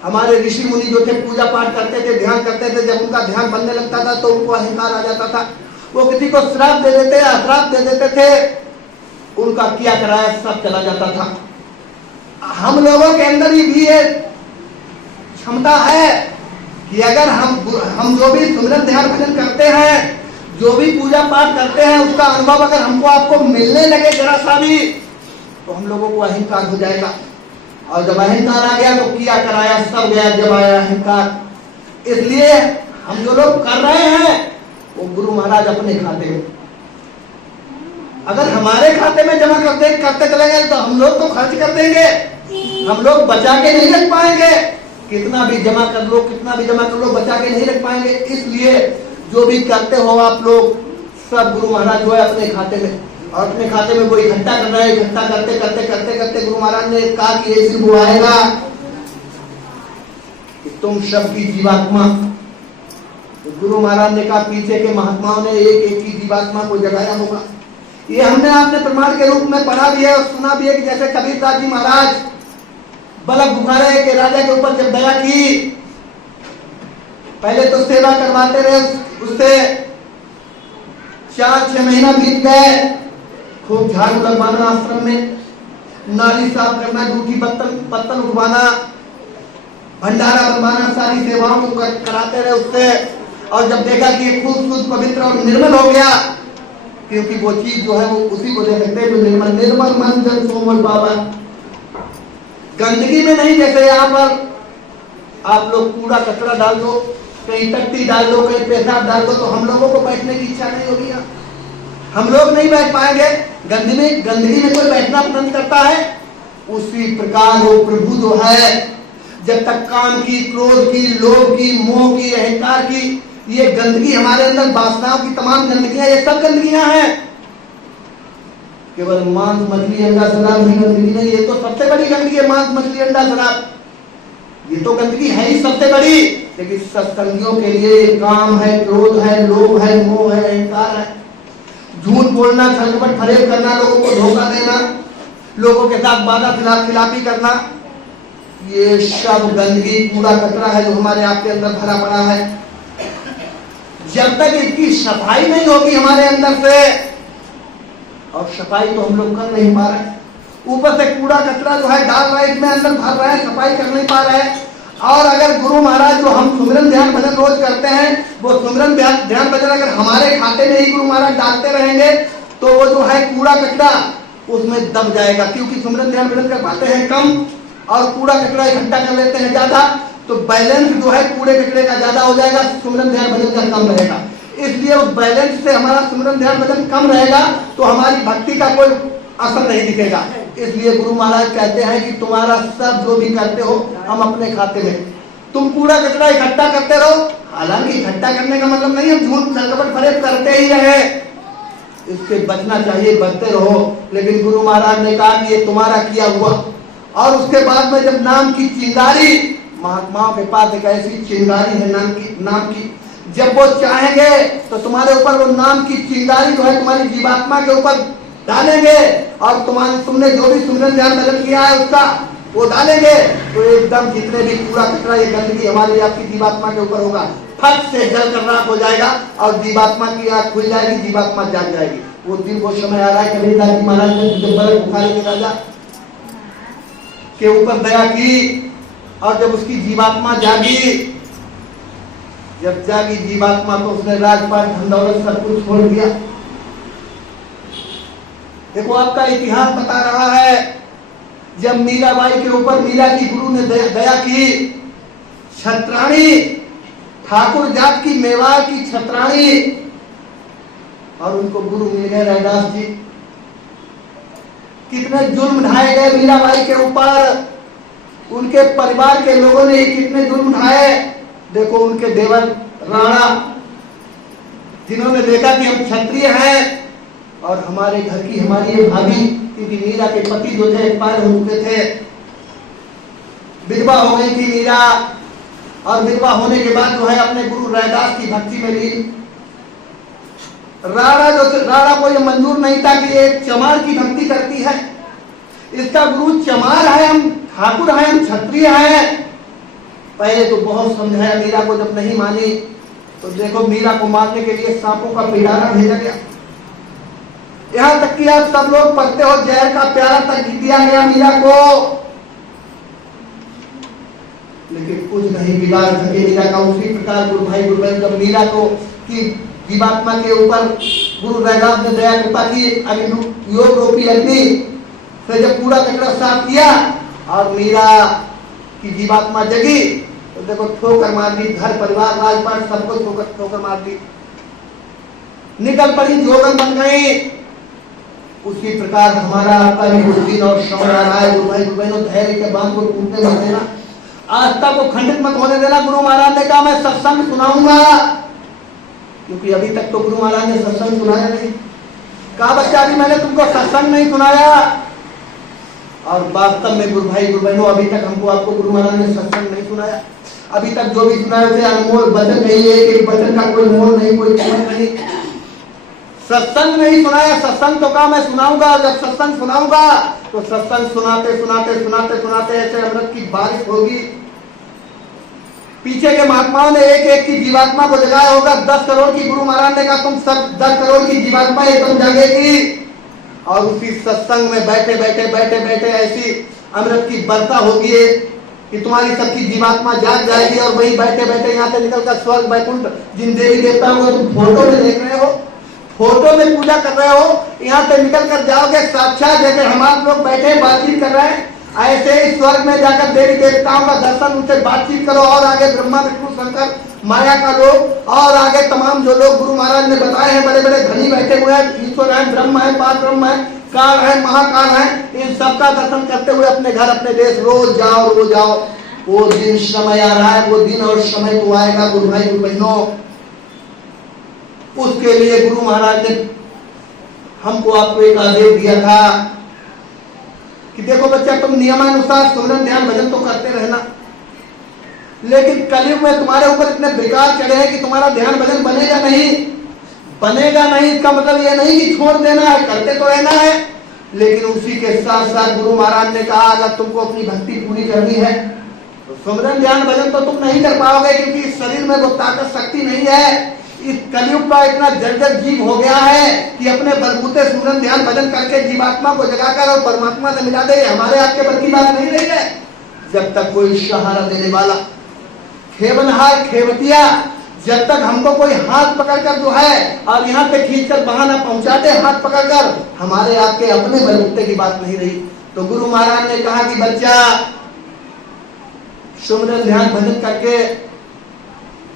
हमारे ऋषि मुनि जो थे पूजा पाठ करते थे, ध्यान करते थे, जब उनका ध्यान बनने लगता था तो उनको अहंकार आ जाता था, वो किसी को श्राप दे देते, अश्राप दे देते थे, उनका किया कराया सब चला जाता था। हम लोगों के अंदर भी ये क्षमता है कि अगर हम जो भी सुमिरन ध्यान भजन करते हैं, जो भी पूजा पाठ करते हैं, उसका अनुभव अगर हमको आपको मिलने लगे जरा सा भी, तो हम लोगों को अहंकार हो जाएगा, और जब अहंकार आ गया तो किया कराया सब गया, जब आया अहंकार। इसलिए हम जो लोग कर रहे हैं वो गुरु महाराज अपने खाते में, अगर हमारे खाते में जमा करते चले गए तो हम लोग तो खर्च कर देंगे, हम लोग बचा के नहीं रख पाएंगे, कितना भी जमा कर लो, कितना भी जमा कर लो, बचा के नहीं रख पाएंगे। इसलिए जो भी करते हो आप लोग सब गुरु महाराज जो है अपने खाते में, और अपने खाते में वो इकट्ठा कर रहा है, इकट्ठा करते करते करते करते गुरु महाराज ने कहा कि ऐसी वो आएगा कि तुम सबकी जीवात्मा, गुरु महाराज ने कहा पीछे के महात्माओं ने एक एक की जीवात्मा को जगाया होगा। ये हमने आपने प्रमाण के रूप में पढ़ा भी है और सुना भी है कि जैसे कबीरदास जी महाराज बलक बुखारे के राजा के ऊपर जब दया की, पहले तो सेवा करवाते रहे, उससे 4-6 महीना बीत गए, खूब झाड़ू लगवाना आश्रम में, नाली साफ करना, जूठी पत्तल उठवाना, भंडारा बनवाना, सारी सेवाओं को कराते रहे उससे। और जब देखा कि ये खूब शुद्ध पवित्र और निर्मल हो गया, क्योंकि वो चीज जो है वो उसी को दे सकते हैं जो निर्मल मन जन सोमल बाबा, गंदगी में नहीं। जैसे यहाँ पर आप लोग कूड़ा कचरा डाल दो, कहीं टट्टी डाल दो, कहीं पेशाब डाल दो, तो हम लोगों को बैठने की इच्छा नहीं होगी, हम लोग नहीं बैठ पाएंगे। गंदगी में कोई बैठना पसंद करता है? उसी प्रकार वो प्रभु जो है, जब तक काम की, क्रोध की, लोभ की, मोह की, अहंकार की ये गंदगी हमारे अंदर, वासनाओं की तमाम गंदगियां, ये सब गंदगियां हैं। केवल मांस मछली अंडा शराब ही गंदगी नहीं, ये तो सबसे बड़ी गंदगी है, मांस मछली अंडा शराब, ये तो गंदगी है ही सबसे बड़ी। लेकिन सत्संगियों के लिए काम है, क्रोध है, लोभ है, मोह है, अहंकार है, झूठ बोलना, छलकपट फरेब करना, लोगों को धोखा देना, लोगों के साथ वादा खिलाफी करना, ये सब गंदगी कूड़ा कचरा है जो हमारे आपके अंदर भरा पड़ा है। जब तक इसकी सफाई नहीं होगी हमारे अंदर से, और सफाई तो हम लोग कर नहीं पा रहे, ऊपर से कूड़ा कचरा जो है डाल रहे, इसमें अंदर भर रहे हैं, सफाई कर नहीं पा रहे। और अगर गुरु महाराज जो हम सुमिरन ध्यान भजन रोज करते हैं, वो सुमिरन ध्यान भजन अगर हमारे खाते में ही गुरु महाराज डालते रहेंगे, तो वो जो है कूड़ा कचरा उसमें दब जाएगा, क्योंकि सुमिरन ध्यान भजन कर पाते हैं कम और कूड़ा कचरा इकट्ठा कर लेते हैं ज्यादा, तो बैलेंस जो है कूड़े कचरे का ज्यादा हो जाएगा, सुमिरन ध्यान भजन का कम रहेगा। इसलिए उस बैलेंस से हमारा सुमिरन ध्यान भजन कम रहेगा, तो हमारी भक्ति का कोई असर नहीं दिखेगा। इसलिए गुरु महाराज कहते हैं कि तुम्हारा सब जो भी करते हो हम अपने खाते में, तुम कूड़ा कचरा इकट्ठा करते रहो। हालांकि इकट्ठा करने का मतलब नहीं है झूठ छलकपट फरेब करते ही रहे, इससे बचना चाहिए, बचते रहो। लेकिन गुरु महाराज ने कहा कि ये तुम्हारा किया हुआ। और उसके बाद में जब नाम की चिंगारी, महात्माओं के पास एक ऐसी चिंगारी है नाम की, जब वो चाहेंगे तो तुम्हारे ऊपर वो नाम की चिंगारी जो है तुम्हारी जीवात्मा के ऊपर डालेंगे, और तुमने जो भी सुमिरन ध्यान भजन किया है उसका वो डालेंगे, तो एकदम जितने भी कूड़ा कचरा ये गंदगी हमारी आपकी जीवात्मा के ऊपर होगा, फट से जल कर राख हो जाएगा, और जीवात्मा की आंख खुल जाएगी, जीवात्मा जाग जाएगी। वो दिन वो समय आ रहा है, कबीरदास जी महाराज ने जब बलक बुखारे के राजा के ऊपर दया की, और जब उसकी जीवात्मा जागी, जब जागी जीवात्मा, तो उसने राजपाट धन दौलत सब कुछ छोड़ दिया। देखो आपका इतिहास बता रहा है, जब मीराबाई के ऊपर मीरा की गुरु ने दया की, छत्राणी ठाकुर जात की, मेवाड़ की छत्राणी, और उनको गुरु मिल गए रैदास जी। कितने जुल्म ढाए गए मीराबाई के ऊपर, उनके परिवार के लोगों ने कितने जुल्म ढाए। देखो उनके देवर राणा, जिन्होंने देखा कि हम क्षत्रिय हैं और हमारे घर की हमारी ये भाभी, क्योंकि मीरा के पति जो थे एक्सपायर हो चुके थे, विधवा हो गई थी मीरा, और विधवा होने के बाद जो है अपने गुरु रैदास की भक्ति में ली। राणा को ये मंजूर नहीं था कि एक चमार की भक्ति करती है, इसका गुरु चमार है, हम ठाकुर हैं, हम क्षत्रिय हैं, पहले तो बहुत समझाया मीरा को, जब नहीं मानी तो देखो मीरा को मारने के लिए सांपों का पिटारा भेजा गया। यहाँ तक कि आप सब लोग पढ़ते हो जहर का प्याला तक दिया गया मीरा को, लेकिन कुछ नहीं बिगाड़ सके मीरा का। उसी प्रकार गुरु भाई गुरु बहन जब मीरा को की जीवात्मा के ऊपर गुरु रैदास ने दया कृपा की, योग रूपी अग्नि से जब कूड़ा कचरा साफ किया और मीरा की जीवात्मा जगी, तो देखो ठोकर मार दी, घर परिवार राजपाट सबको ठोकर मार दी, निकल पड़ी, जोगन बन गई। उसी प्रकार हमारा आपका भी कुछ दिन और समय आ रहा है। गुरु भाई गुरु बहनों, धैर्य के बांध को टूटने मत देना, आस्था को खंडित मत होने देना। गुरु महाराज ने कहा मैं सत्संग सुनाऊंगा, क्योंकि अभी तक तो गुरु महाराज ने सत्संग सुनाया नहीं। कहा बच्चा अभी मैंने तुमको सत्संग नहीं सुनाया, और वास्तव में गुरु भाई गुरु बहनों अभी तक हमको आपको गुरु महाराज ने सत्संग नहीं सुनाया। अभी तक जो भी सुनाया उसे अनमोल वचन नहीं है, एक वचन का कोई मोल नहीं, कोई कीमत नहीं। सत्संग नहीं सुनाया, सत्संग तो कहा मैं सुनाऊंगा, और जब सत्संग सुनाऊंगा तो सत्संग सुनाते सुनाते सुनाते सुनाते ऐसे अमृत की बारिश होगी। पीछे के महात्माओं ने एक एक की जीवात्मा को जगाया होगा। 10 करोड़ की गुरु महाराज ने कहा तुम सब 10 करोड़ की जीवात्मा एकदम जागेगी, और उसी सत्संग में बैठे बैठे बैठे बैठे ऐसी अमृत की वर्षा होगी कि तुम्हारी सबकी जीवात्मा जाग जाएगी, और वहीं बैठे बैठे यहाँ से निकलकर स्वर्ग वैकुंठ जिन देवी देवताओं को तुम फोटो में देख रहे हो, फोटो में पूजा कर रहे हो, यहाँ से निकल कर जाओगे साक्षात जैसे हम आप लोग बैठे बातचीत कर रहे हैं, ऐसे ही स्वर्ग में जाकर देवी देवताओं का दर्शन, उनसे बातचीत करो। और आगे ब्रह्मा विष्णु शंकर माया का लोग, और आगे तमाम जो लोग गुरु महाराज ने बताए हैं, बड़े बड़े धनी बैठे हुए हैं, ईश्वर है, ब्रह्म है, पार ब्रह्म है, काल है, महाकाल है, इन सबका दर्शन करते हुए अपने घर अपने देश रोज जाओ रोज जाओ। वो दिन समय आ रहा है, वो दिन और समय तो आएगा गुरु भाई गुरु बहनों। उसके लिए गुरु महाराज ने हमको आपको एक आदेश दिया था कि देखो बच्चा तुम नियमानुसार सुमरन ध्यान भजन तो करते रहना, लेकिन कलयुग में तुम्हारे ऊपर इतने विकार चढ़े हैं कि तुम्हारा ध्यान भजन बनेगा नहीं। बनेगा नहीं इसका मतलब ये नहीं कि छोड़ देना है, करते तो रहना है, लेकिन उसी के साथ साथ गुरु महाराज ने कहा अगर तुमको अपनी भक्ति पूरी करनी है तो सुमरन ध्यान भजन तो तुम नहीं कर पाओगे, क्योंकि इस शरीर में वो ताकत शक्ति नहीं है। इस कलयुग का इतना जर्जर जीव हो गया है कि अपने बलबूते सुमरन ध्यान भजन करके जीवात्मा को जगाकर और परमात्मा से मिला दे, हमारे आपके बल की बात नहीं रही है। जब तक कोई सहारा देने वाला, खेवनहार खेवतिया, जब तक हमको कोई हाथ पकड़कर जो है और यहाँ पे खींचकर बहाना पहुंचाते हाथ पकड़कर, हमारे आपके अपने बलबूते की बात नहीं रही। तो गुरु महाराज ने कहा कि बच्चा सुमरन ध्यान भजन करके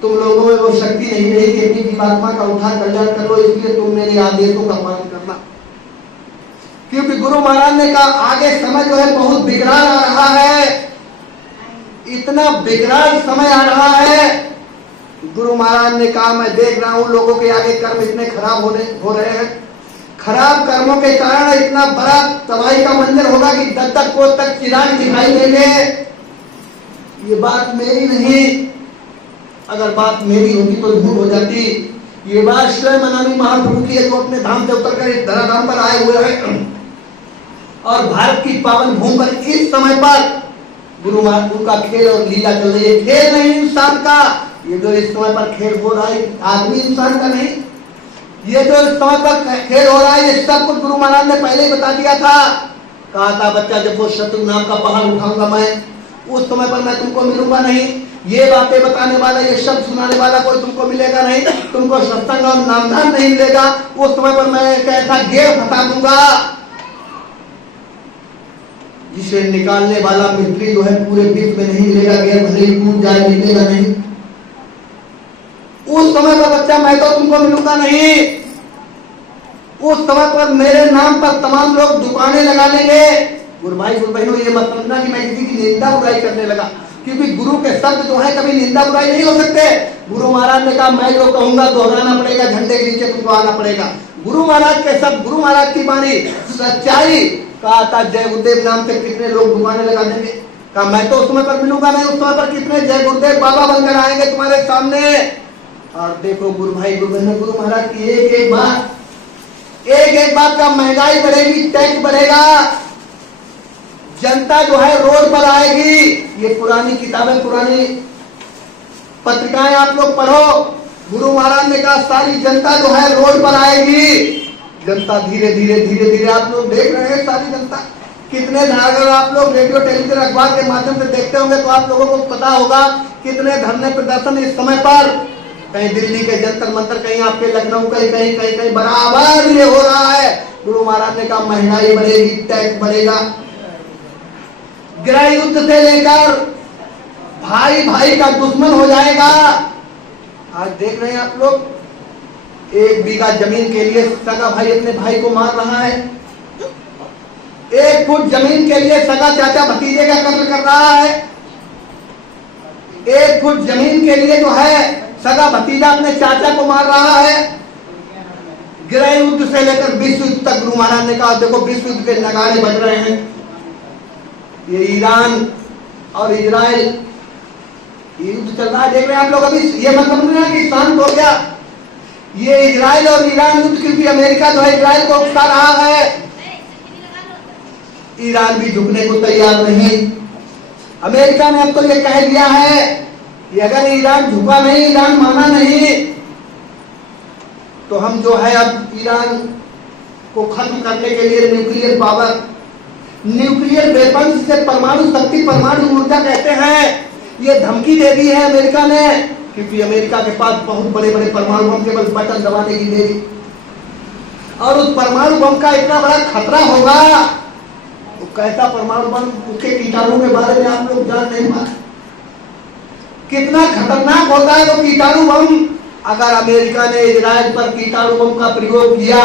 तुम लोगों में वो शक्ति नहीं रही कि अपनी जीवात्मा का उद्धार कल्याण करो, इसलिए तुम मेरे आदेशों का पालन करना। क्योंकि गुरु महाराज ने कहा आगे समय जो है बहुत बिगड़ाल आ रहा है, इतना बिगड़ाल समय आ रहा है। गुरु महाराज ने कहा मैं देख रहा हूं लोगों के आगे कर्म इतने खराब हो रहे हैं, खराब कर्मों के कारण इतना बड़ा तबाही का मंजर होगा कि 10 कोस तक चिराग दिखाई देंगे। ये बात मेरी नहीं, अगर बात मेरी होती तो झूठ हो जाती। ये बात स्वयं अनामी महाप्रभु की है, जो अपने धाम से उतरकर इस धराधाम पर आए हुए हैं, और भारत की पावन भूमि पर इस समय पर गुरु महाराज का खेल और लीला चल रही है। खेल नहीं इंसान का, ये जो इस समय पर खेल हो रहा है आदमी इंसान का नहीं, ये जो इस समय पर खेल हो रहा है ये सब कुछ गुरु महाराज ने पहले ही बता दिया था। कहा था बच्चा जब वो शत्रु नाम का पहाड़ उठाऊंगा मैं, उस समय पर मैं तुमको मिलूंगा नहीं। ये बातें बताने वाला, ये शब्द सुनाने वाला कोई तुमको मिलेगा नहीं, तुमको सत्संग और नामधान नहीं मिलेगा। उस समय पर मैं एक ऐसा गेर फंसा दूंगा जिसे निकालने वाला मिस्त्री जो है पूरे विश्व में नहीं मिलेगा। गेर भले ही टूट जाए, मिलेगा नहीं। उस समय पर बच्चा मैं तो तुमको मिलूंगा नहीं। उस समय पर मेरे नाम पर तमाम लोग दुकानें लगा लेंगे। गुरु भाई गुरु बहनों, ये मत समझना कि मैं किसी की निंदा बुराई करने लगा, क्योंकि गुरु के शब्द जो है कभी निंदा बुराई नहीं हो सकते। गुरु महाराज ने कहा मैं जो कहूंगा दोहराना पड़ेगा, झंडे के नीचे तुमको आना पड़ेगा। गुरु महाराज के शब्द, गुरु महाराज की वाणी सच्चाई। कहा था जय गुरुदेव नाम से कितने लोग दुकानें लगा देंगे। कहा मैं तो उस समय पर मिलूंगा नहीं, उस समय पर कितने जय गुरुदेव बाबा बनकर आएंगे तुम्हारे सामने। और देखो गुरु भाई गुरु बहनों, गुरु महाराज की एक एक बात का महंगाई बढ़ेगी, टैक्स बढ़ेगा, जनता जो है रोड पर आएगी। ये पुरानी किताबें, पुरानी पत्रिकाएं आप लोग पढ़ो। गुरु महाराज ने कहा सारी जनता जो है रोड पर आएगी। जनता धीरे धीरे धीरे धीरे आप लोग देख रहे हैं सारी जनता कितने, अगर आप लोग रेडियो टेलीविजन अखबार के माध्यम से देखते होंगे तो आप लोगों को पता होगा कितने धरने प्रदर्शन इस समय पर, कहीं दिल्ली के जंतर मंतर, कहीं आपके लखनऊ, कहीं कहीं कहीं कहीं बराबर ये हो रहा है। गुरु महाराज ने कहा महंगाई बढ़ेगी, टैक्स बढ़ेगा, गृह युद्ध से लेकर भाई भाई का दुश्मन हो जाएगा। आज देख रहे हैं आप लोग, 1 बीघा जमीन के लिए सगा भाई अपने भाई को मार रहा है। 1 फुट जमीन के लिए सगा चाचा भतीजे का कत्ल कर रहा है। 1 फुट जमीन के लिए जो है सगा भतीजा अपने चाचा को मार रहा है। गृह युद्ध से लेकर विश्व युद्ध तक गुरु महाराज ने कहा देखो विश्व युद्ध के नगाड़े बज रहे हैं। ये ईरान और इजराइल युद्ध चल रहा है, देख रहे हैं आप लोग। अभी ये मतलब नहीं है कि शांत हो गया, ये इजराइल और ईरान युद्ध, क्योंकि अमेरिका जो है इजराइल को उकसा रहा है। ईरान भी झुकने को तैयार नहीं। अमेरिका ने अब तो ये कह दिया है कि अगर ईरान झुका नहीं, ईरान माना नहीं, तो हम जो है अब ईरान को खत्म करने के लिए न्यूक्लियर पावर, न्यूक्लियर वेपन से परमाणु शक्ति, परमाणु ऊर्जा कहते हैं, ये धमकी दे दी है अमेरिका ने। क्योंकि अमेरिका के पास बहुत बड़े बड़े परमाणु बम केवल बटन दबाने की देरी, और उस परमाणु बम का इतना बड़ा खतरा होगा, तो कैसा परमाणु बम, उसके कीटाणु के बारे में आप लोग जान नहीं पाते कितना खतरनाक होता है। तो कीटाणु बम, अगर अमेरिका ने इजराइल पर कीटाणु बम का प्रयोग किया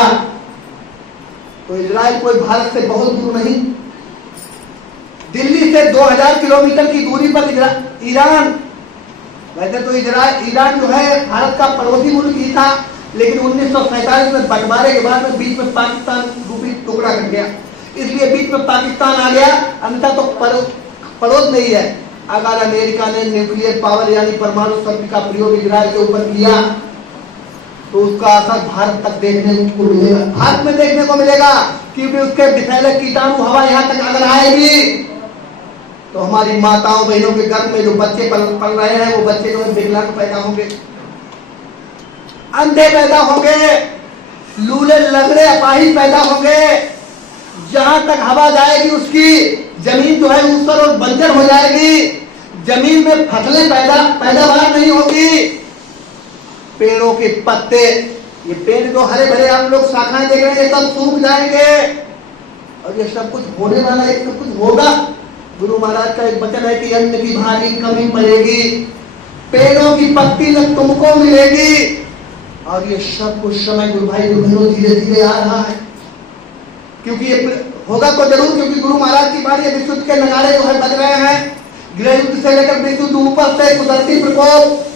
तो इजराइल कोई भारत से बहुत दूर नहीं, दिल्ली से 2000 किलोमीटर की दूरी पर ईरान, वैसे तो ईरान जो है भारत का पड़ोसी मुल्क ही था, लेकिन 1947 में बंटवारे के बाद में बीच में पाकिस्तान रूपी टुकड़ा कट गया, इसलिए बीच में पाकिस्तान आ गया, अन्यथा तो पड़ोस नहीं है। अगर अमेरिका ने न्यूक्लियर पावर यानी परमाणु शक्ति का प्रयोग इजराइल के ऊपर किया तो उसका असर भारत तक देखने को मिलेगा, भारत में देखने को मिलेगा, क्योंकि उसके विषैले कीटाणु हवा यहाँ तक अगर आएगी तो हमारी माताओं बहनों के गर्भ में जो बच्चे पल रहे हैं वो बच्चे जो है विकलांग पैदा होंगे, अंधे पैदा होंगे, लूले लगड़े अपाहिज पैदा होंगे। जहां तक हवा जाएगी उसकी जमीन जो है ऊसर और बंजर हो जाएगी, जमीन में फसलें पैदावार नहीं होगी, पेड़ों के पत्ते, ये पेड़ जो हरे भरे आप लोग शाखाएं देख रहे हैं, ये सब सूख जाएंगे, और ये सब कुछ होने वाला है, सब कुछ होगा। गुरु महाराज का एक वचन है कि अन्न की भारी कमी पड़ेगी, पेड़ों की पत्ती न तुमको मिलेगी, और ये सब कुछ समय गुरु भाई बहनों धीरे धीरे आ रहा है, क्योंकि ये होगा तो जरूर, क्योंकि गुरु महाराज की बात, ये विश्व के नगाड़े जो है बज रहे हैं, गृह युद्ध से लेकर विश्व युद्ध, ऊपर से कुदरती प्रकोप।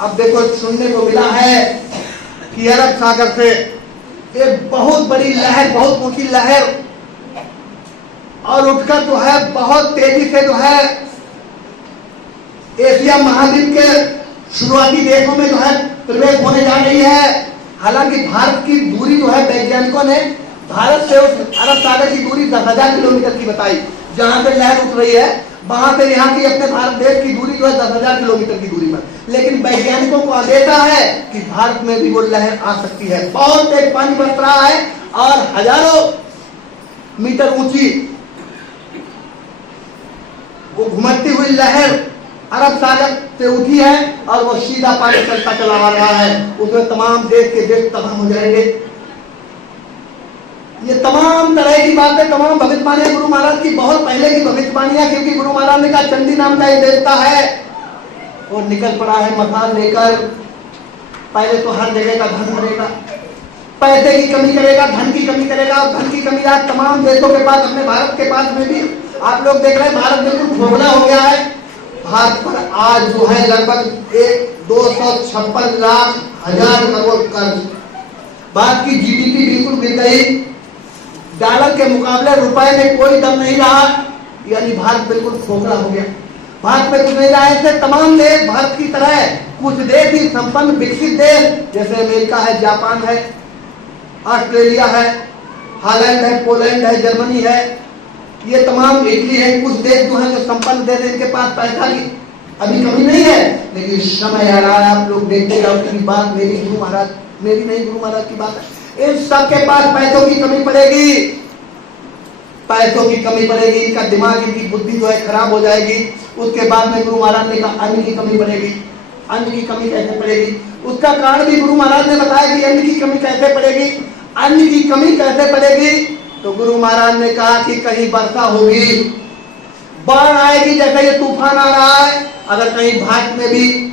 अब देखो सुनने को मिला है कि अरब सागर से एक बहुत बड़ी लहर, बहुत ऊंची लहर, और उठकर जो है बहुत तेजी से जो है एशिया महाद्वीप के शुरुआती देशों में जो है प्रवेश होने जा रही है। हालांकि भारत की दूरी जो है वैज्ञानिकों ने भारत से उस अरब सागर की दूरी 10,000 किलोमीटर की बताई, जहां से लहर उठ रही है वहां से यहाँ की अपने भारत देश की दूरी जो है 10,000 किलोमीटर की दूरी पर, लेकिन वैज्ञानिकों को अंदेशा है कि भारत में भी वो लहर आ सकती है। बहुत तेज पानी बरस रहा है और हजारों मीटर ऊंची वो घुमती हुई लहर अरब सागर से उठी है, और वो सीधा पानी चलता चला आ रहा है, उसमें तमाम देश के देश तबाह हो जाएंगे। ये तमाम तरह की बातें, तमाम भविष्यवाणियां गुरु महाराज की बहुत पहले की भविष्यवाणियां, क्योंकि गुरु महाराज ने कहा चंदी नाम का ये देवता है, वो निकल पड़ा है मकान लेकर। पहले तो हर जगह का धन करेगा, पैसे की कमी करेगा, धन की कमी करेगा, और धन की कमी आज तमाम देशों के पास, अपने भारत के पास में भी आप लोग देख रहे हैं, भारत बिल्कुल खोखला हो गया है। भारत पर आज जो है लगभग 256 लाख हजार करोड़ कर्ज, भारत की जीडीपी बिल्कुल गिर गई, डॉलर के मुकाबले रुपए में कोई दम नहीं रहा, यानी भारत बिल्कुल खोखला हो गया, भारत में कुछ नहीं रहा। ऐसे तमाम देश भारत की तरह, कुछ देश ही संपन्न विकसित देश जैसे अमेरिका है, जापान है, ऑस्ट्रेलिया है, हॉलैंड है, पोलैंड है, जर्मनी है, ये तमाम इटली है, कुछ देश जो है जो संपन्न देश, इनके पास पैसा अभी कमी नहीं है, लेकिन समय आ रहा है। आप लोग देखते रहो कि बात मेरी गुरु महाराज, मेरी नहीं गुरु महाराज की बात है। इन सबके पास पैसों की कमी पड़ेगी, पैसों की कमी पड़ेगी, इनका दिमाग, इनकी बुद्धि जो है खराब हो जाएगी। उसके बाद में गुरु महाराज ने कहा अन्न की कमी पड़ेगी। अन्न की कमी कैसे पड़ेगी, उसका कारण भी गुरु महाराज ने बताया कि अन्न की कमी कैसे पड़ेगी। अन्न की कमी कैसे पड़ेगी, तो गुरु महाराज ने कहा कि कहीं वर्षा होगी, बाढ़ आएगी, जैसे ये तूफान आ रहा है। अगर कहीं भारत में भी,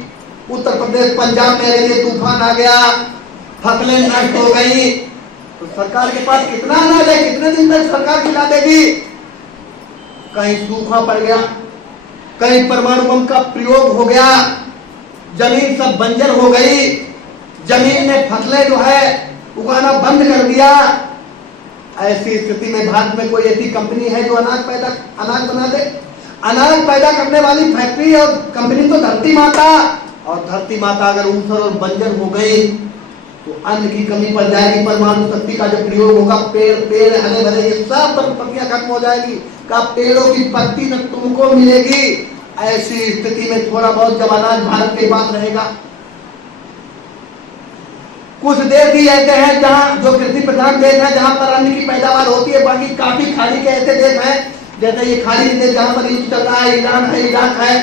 उत्तर प्रदेश पंजाब में अगर ये तूफान आ गया, फसलें नष्ट हो गई, तो सरकार के पास कितना अनाज है, कितने दिन तक सरकार खिला देगी। कहीं सूखा पड़ गया, कहीं परमाणु बम का प्रयोग हो गया, जमीन सब बंजर हो गई, जमीन ने फसलें जो है उगाना बंद कर दिया। ऐसी स्थिति में भारत में कोई ऐसी कंपनी है जो अनाज बना दे? अनाज पैदा करने वाली फैक्ट्री और कंपनी तो धरती माता, और धरती माता अगर ऊसर और बंजर हो गई तो अन्न की कमी पड़ जाएगी। परमाणु शक्ति का जो प्रयोग होगा, पेड़ हरे भरे ये सब पत्तियां खत्म हो जाएगी, का पेड़ों की पत्ती तक तुमको मिलेगी। ऐसी स्थिति में थोड़ा बहुत जब अनाज भारत के पास रहेगा, कुछ देश भी ऐसे हैं जहां जो कृषि प्रधान देश है, जहां पर अन्न की पैदावार होती है। बाकी काफी खाड़ी के ऐसे देश हैं, जैसे ये खाड़ी देश जहां पर युद्ध चल रहा है, ईरान है, इराक है,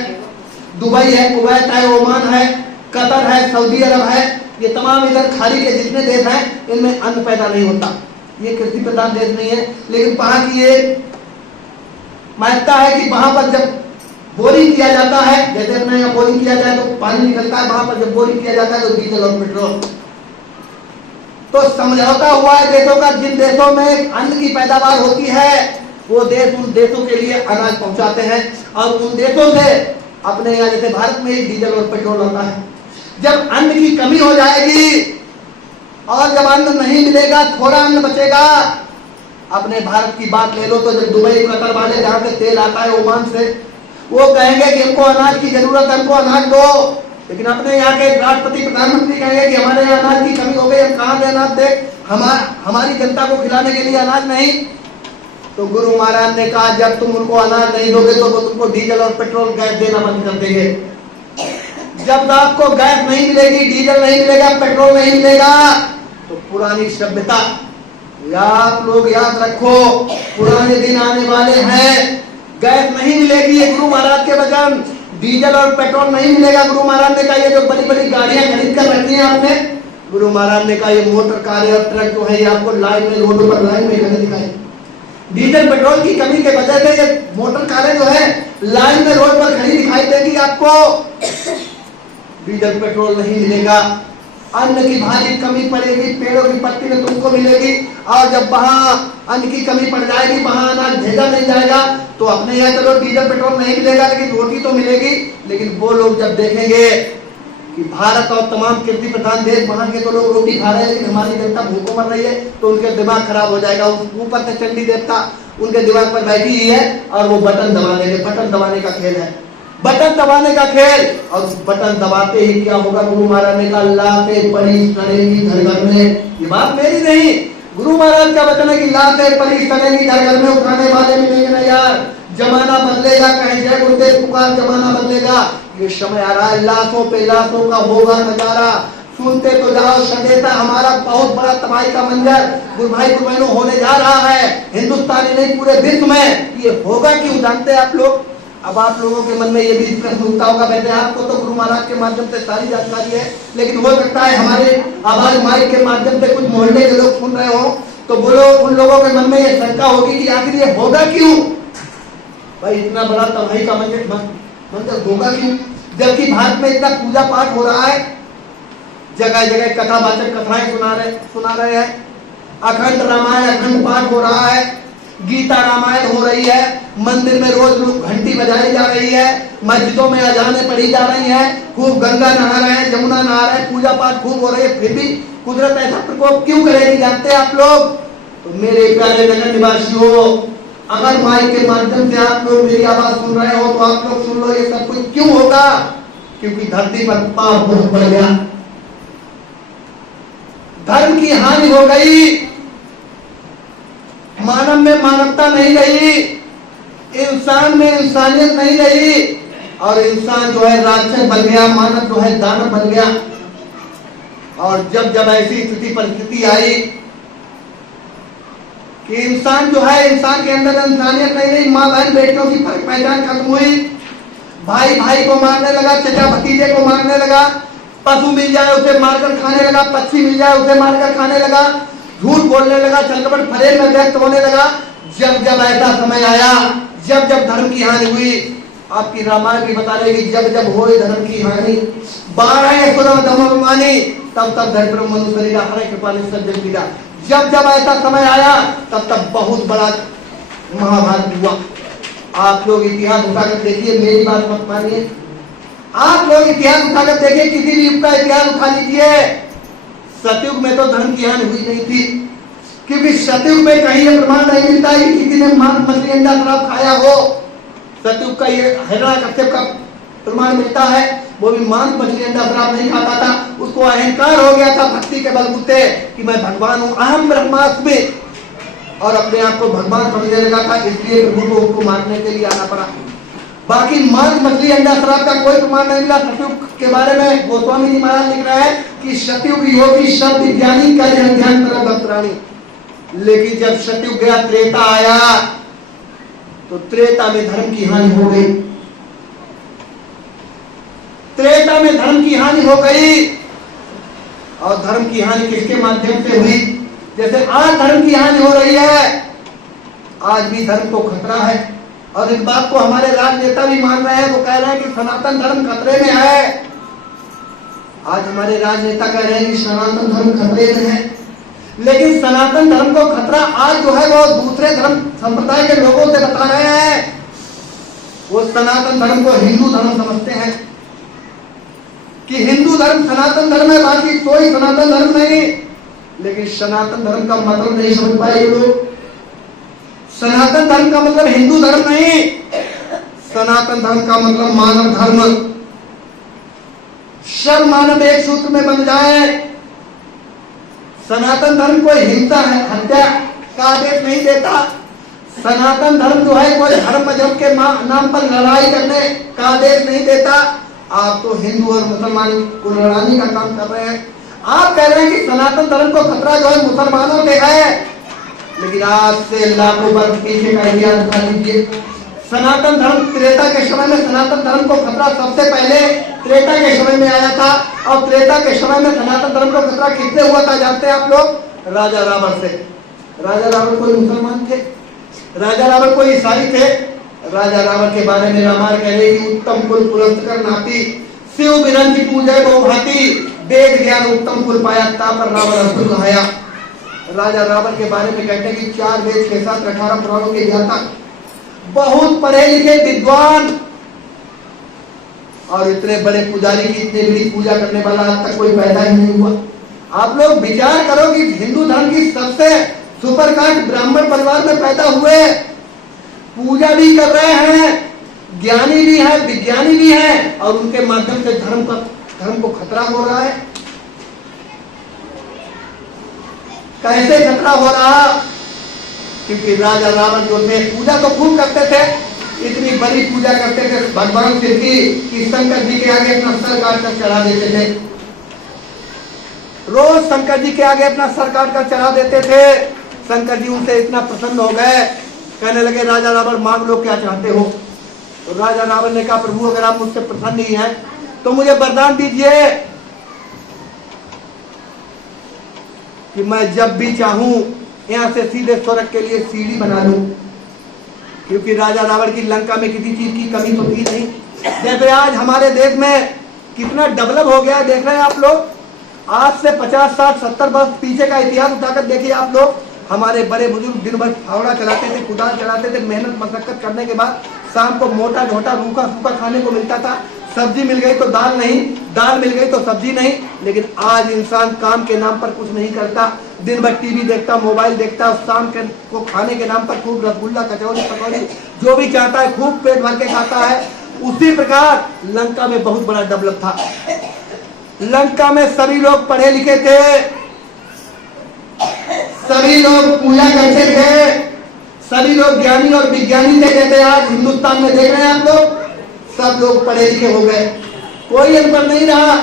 दुबई है, कुवैत है, ओमान है, कतर है, सऊदी अरब है, ये तमाम इधर खाड़ी के जितने देश हैं, इनमें अन्न पैदा नहीं होता। ये कृषि प्रधान देश नहीं है, लेकिन वहां की ये मान्यता है कि वहां पर जब बोरिंग किया जाता है, जैसे अपने यहाँ बोरिंग किया जाए तो पानी निकलता है, वहां पर जब बोरिंग किया जाता है तो डीजल और पेट्रोल। तो समझौता हुआ है देशों का, जिन देशों में अन्न की पैदावार होती है वो देश उन देशों के लिए अनाज पहुंचाते हैं, और उन देशों से अपने यहाँ जैसे भारत में डीजल और पेट्रोल आता है। जब अन्न की कमी हो जाएगी और जब अन्न नहीं मिलेगा, थोड़ा अन्न बचेगा। अपने भारत की बात ले लो तो जब दुबई कतर वाले जहाँ से तेल आता है ओमान से, वो कहेंगे कि हमको अनाज की जरूरत है, हमको अनाज दो। लेकिन अपने यहाँ के राष्ट्रपति प्रधानमंत्री कहेंगे कि हमारे यहाँ अनाज की कमी हो गई, हम कहाँ से अनाज दे, हमारी जनता को खिलाने के लिए अनाज नहीं। तो गुरु महाराज ने कहा जब तुम उनको अनाज नहीं दोगे तो वो तुमको डीजल और पेट्रोल गैस देना बंद कर देंगे। जब आपको गैस नहीं मिलेगी, डीजल नहीं मिलेगा, पेट्रोल नहीं मिलेगा, तो पुरानी सभ्यता, आप लोग याद रखो, पुराने दिन आने वाले हैं। गैस नहीं मिलेगी, ये गुरु महाराज के वचन। डीजल और पेट्रोल नहीं मिलेगा। गुरु महाराज ने कहा ये जो बड़ी बड़ी गाड़ियां खरीद कर रखी है आपने, गुरु महाराज ने कहा ये मोटर कार और ट्रक जो है ये आपको लाइन में, रोडों पर लाइन में खड़े दिखाई। डीजल पेट्रोल की कमी के वजह से ये मोटर कारें जो है लाइन में, रोड पर खड़ी दिखाई देगी आपको। डीजल पेट्रोल नहीं मिलेगा, अन्न की भारी कमी पड़ेगी, पेड़ों की पत्ती में तुमको मिलेगी। और जब वहां अन्न की कमी पड़ जाएगी, वहां अनाज भेजा नहीं जाएगा, तो अपने यहाँ चलो डीजल पेट्रोल नहीं मिलेगा, लेकिन रोटी तो मिलेगी। लेकिन वो लोग जब देखेंगे कि भारत और तमाम कृषि प्रधान देश, वहां के तो लोग रोटी खा रहे हैं लेकिन हमारी जनता भूखों मर रही है, तो उनके दिमाग खराब हो जाएगा। ऊपर से चंडी देवता उनके दिमाग पर बैठी ही है और वो बटन दबा देंगे। बटन दबाने का खेल है, बटन दबाने का खेल। और बटन दबाते ही क्या होगा, गुरु महाराज ने कहा लाते पड़ी सड़ेगी घर घर में। ये बात मेरी नहीं, गुरु महाराज का वचन है कि लाते पड़ी सड़ेगी घर घर में, उठाने वाले मिलेंगे ना यार। जमाना बदलेगा, कहीं जय गुरुदेव पुकार, जमाना बदलेगा। ये समय आ रहा है, लाखों पे लाखों का होगा नजारा। सुनते तो जाओ, संदेशा हमारा बहुत बड़ा तबाही का मंजर गुरु भाई गुरु बहनों होने जा रहा है, हिंदुस्तानी नहीं पूरे विश्व में। ये होगा क्यों जानते हैं आप लोग? अब आप लोगों के मन में ये भी प्रश्न उठता होगा, वैसे आपको तो गुरु महाराज के माध्यम से सारी जानकारी है, लेकिन हो सकता है हमारे आवाज माइक के माध्यम से कुछ मोहल्ले के लोग सुन रहे हो, तो बोलो उन लोगों के मन में ये शंका होगी कि आखिर ये होगा क्यों भाई, इतना बड़ा तबाही का मंजर होगा क्यों? जबकि भारत में इतना पूजा पाठ हो रहा है, जगह जगह कथावाचक कथाएं सुना रहे हैं, अखंड रामायण अखंड पाठ हो रहा है, गीता रामायण हो रही है, मंदिर में रोज घंटी बजाई जा रही है, मस्जिदों में अजानें पढ़ी जा रही हैं, खूब गंगा नहा रहे हैं, जमुना नहा रहे हैं, पूजा पाठ खूब हो रही है, फिर भी कुदरत ऐसा प्रकोप क्यों करेगी जानते हैं आप लोग? तो मेरे प्यारे नगर निवासियों, अगर माइक के माध्यम से आप लोग मेरी आवाज सुन रहे हो तो आप लोग सुन लो, ये सब कुछ क्यों होगा? क्योंकि धरती पर पाप बहुत बढ़ गया, धर्म की हानि हो गई, मानव में मानवता नहीं रही, इंसान में इंसानियत नहीं रही। और इंसान जो है राक्षस बन गया, मानव जो है दानव बन गया। और जब जब ऐसी स्थिति परिस्थिति आई कि इंसान जो है, इंसान के अंदर इंसानियत नहीं रही, माँ बहन बेटियों की पहचान खत्म हुई, भाई भाई को मारने लगा, चचा भतीजे को मारने लगा, पशु मिल जाए उसे मारकर खाने लगा, पक्षी मिल जाए उसे मारकर खाने लगा, झूठ बोलने लगा, चलकपट फरेब में व्यक्त होने लगा। जब जब ऐसा समय आया, जब जब धर्म की हानि हुई, आपकी रामायण भी बता रही कि जब जब होए धर्म की हानि, 12 दमानी, तब तब धर्म मनुष्य शरीरा हरे कृपा सज्जन पीड़ा। जब जब ऐसा समय आया, तब तब बहुत बड़ा महाभारत हुआ। आप लोग इतिहास उठाकर देखिए, मेरी बात मत मानिए, आप लोग इतिहास उठाकर देखिए, किसी भी युग का इतिहास उठा लीजिए, सतयुग में तो धर्म की हानि हुई नहीं थी, क्योंकि सतयुग में कहीं यह प्रमाण नहीं मिलता है कि किसी ने मांस मछली अंडा शराब खाया हो। सतयुग का ये हिरण्यकश्यप का प्रमाण मिलता है, वो भी मांस मछली अंडा शराब नहीं खाता था, उसको अहंकार हो गया था भक्ति के बलबूते कि मैं भगवान हूं, अहम ब्रह्मास्मि, और अपने आप को भगवान समझने लगा था, इसलिए प्रभु को उनको मारने के लिए आना पड़ा। बाकी मांस मछली अंडा शराब का कोई प्रमाण नहीं मिला। सतयुग के बारे में गोस्वामी जी महाराज लिख रहे हैं कि सतयुग योगी सब विज्ञानी का ध्यान करो भक्तरानी। लेकिन जब सतयुग गया, त्रेता आया, तो त्रेता में धर्म की हानि हो गई, त्रेता में धर्म की हानि हो गई। और धर्म की हानि किसके माध्यम से हुई? जैसे आज धर्म की हानि हो रही है, आज भी धर्म को खतरा है, और इस बात को हमारे राजनेता भी मान रहे हैं। वो कह रहे हैं कि सनातन धर्म खतरे में है। आज हमारे राजनेता कह रहे हैं कि सनातन धर्म खतरे में है, लेकिन सनातन धर्म को खतरा आज जो है वो दूसरे धर्म संप्रदाय के लोगों से बता रहे हैं। वो सनातन धर्म को हिंदू धर्म समझते हैं कि हिंदू धर्म सनातन धर्म है, बाकी कोई सनातन धर्म नहीं। लेकिन सनातन धर्म का मतलब नहीं समझ पाए लोग। सनातन धर्म का मतलब हिंदू धर्म नहीं, सनातन धर्म का मतलब मानव धर्म। सब मानव एक सूत्र में बंध जाए। सनातन धर्म कोई हिंसा है, हत्या का आदेश नहीं देता। सनातन धर्म जो है कोई धर्म मजहब के नाम पर लड़ाई करने का आदेश नहीं देता। आप तो हिंदू और मुसलमान को लड़ाने का काम कर रहे हैं। आप कह रहे हैं कि सनातन धर्म को खतरा जो है मुसलमानों से है, लेकिन आज से लाखों वर्ष पीछे का इतिहास उठा लीजिए। सनातन धर्म त्रेता के समय में सनातन धर्म को खतरा सबसे पहले त्रेता के समय में आया था, और त्रेता के समय में सनातन धर्म को खतरा किससे हुआ था जानते हैं आप लोग? राजा रावण से। राजा रावण कोई मुसलमान थे? राजा रावण कोई ईसाई थे? राजा रावण के बारे में रामायण कह रही कि उत्तम कुल पुरस्कर नाती, शिव विरंज पूजय बहु भांति, वेद ज्ञान उत्तम कुल पाया, तापर रावण असुर कहाया। राजा रावण के बारे में कहते हैं कि 4 वेद 6 7 18 पुराणों के ज्ञाता, बहुत पढ़े लिखे विद्वान, और इतने बड़े पुजारी की इतनी बड़ी पूजा करने वाला आज तक कोई पैदा ही नहीं हुआ। आप लोग विचार करो कि हिंदू धर्म की सबसे सुपरकास्ट ब्राह्मण परिवार में पैदा हुए, पूजा भी कर रहे हैं, ज्ञानी भी है, विज्ञानी भी है, और उनके माध्यम से धर्म को खतरा हो रहा है। कैसे खतरा हो रहा? क्योंकि राजा रावण जो थे पूजा तो खूब करते थे, इतनी बड़ी पूजा करते थे भगवान शिव की कि शंकर जी के आगे अपना सर काट कर चढ़ा देते थे। रोज शंकर जी के आगे अपना सर काट कर चढ़ा देते थे। शंकर जी उनसे इतना प्रसन्न हो गए, कहने लगे राजा रावण मांग लो क्या चाहते हो। तो राजा रावण ने कहा प्रभु अगर आप मुझसे प्रसन्न नहीं हैं तो मुझे वरदान दीजिए कि मैं जब भी चाहूं यहाँ से सीधे स्वर्ग के लिए सीढ़ी बना लूं। क्योंकि राजा रावण की लंका में किसी चीज की कमी तो थी नहीं। जैसे आज हमारे देश में कितना डेवलप हो गया देख रहे हैं आप लोग। आज से 50 60 70 वर्ष पीछे का इतिहास उठाकर देखिए आप लोग। हमारे बड़े बुजुर्ग दिन भर फावड़ा चलाते थे, कुदाल चलाते थे, मेहनत मशक्कत करने के बाद शाम को मोटा ढोटा रूखा सूखा खाने को मिलता था। सब्जी मिल गई तो दाल नहीं, दाल मिल गई तो सब्जी नहीं। लेकिन आज इंसान काम के नाम पर कुछ नहीं करता, दिन भर टीवी देखता, मोबाइल देखता, शाम के को खाने के नाम पर खूब रसगुल्ला कचौड़ी पकौड़ी जो भी चाहता है खूब पेट भर के खाता है। उसी प्रकार लंका में बहुत बड़ा डेवलप था। लंका में सभी लोग पढ़े लिखे थे, सभी लोग पूजा करते थे, सभी लोग ज्ञानी और विज्ञानी थे। जैसे आज हिंदुस्तान में देख रहे हैं आप लोग, सब लोग पढ़े लिखे हो गए, कोई अनपढ़ नहीं रहा।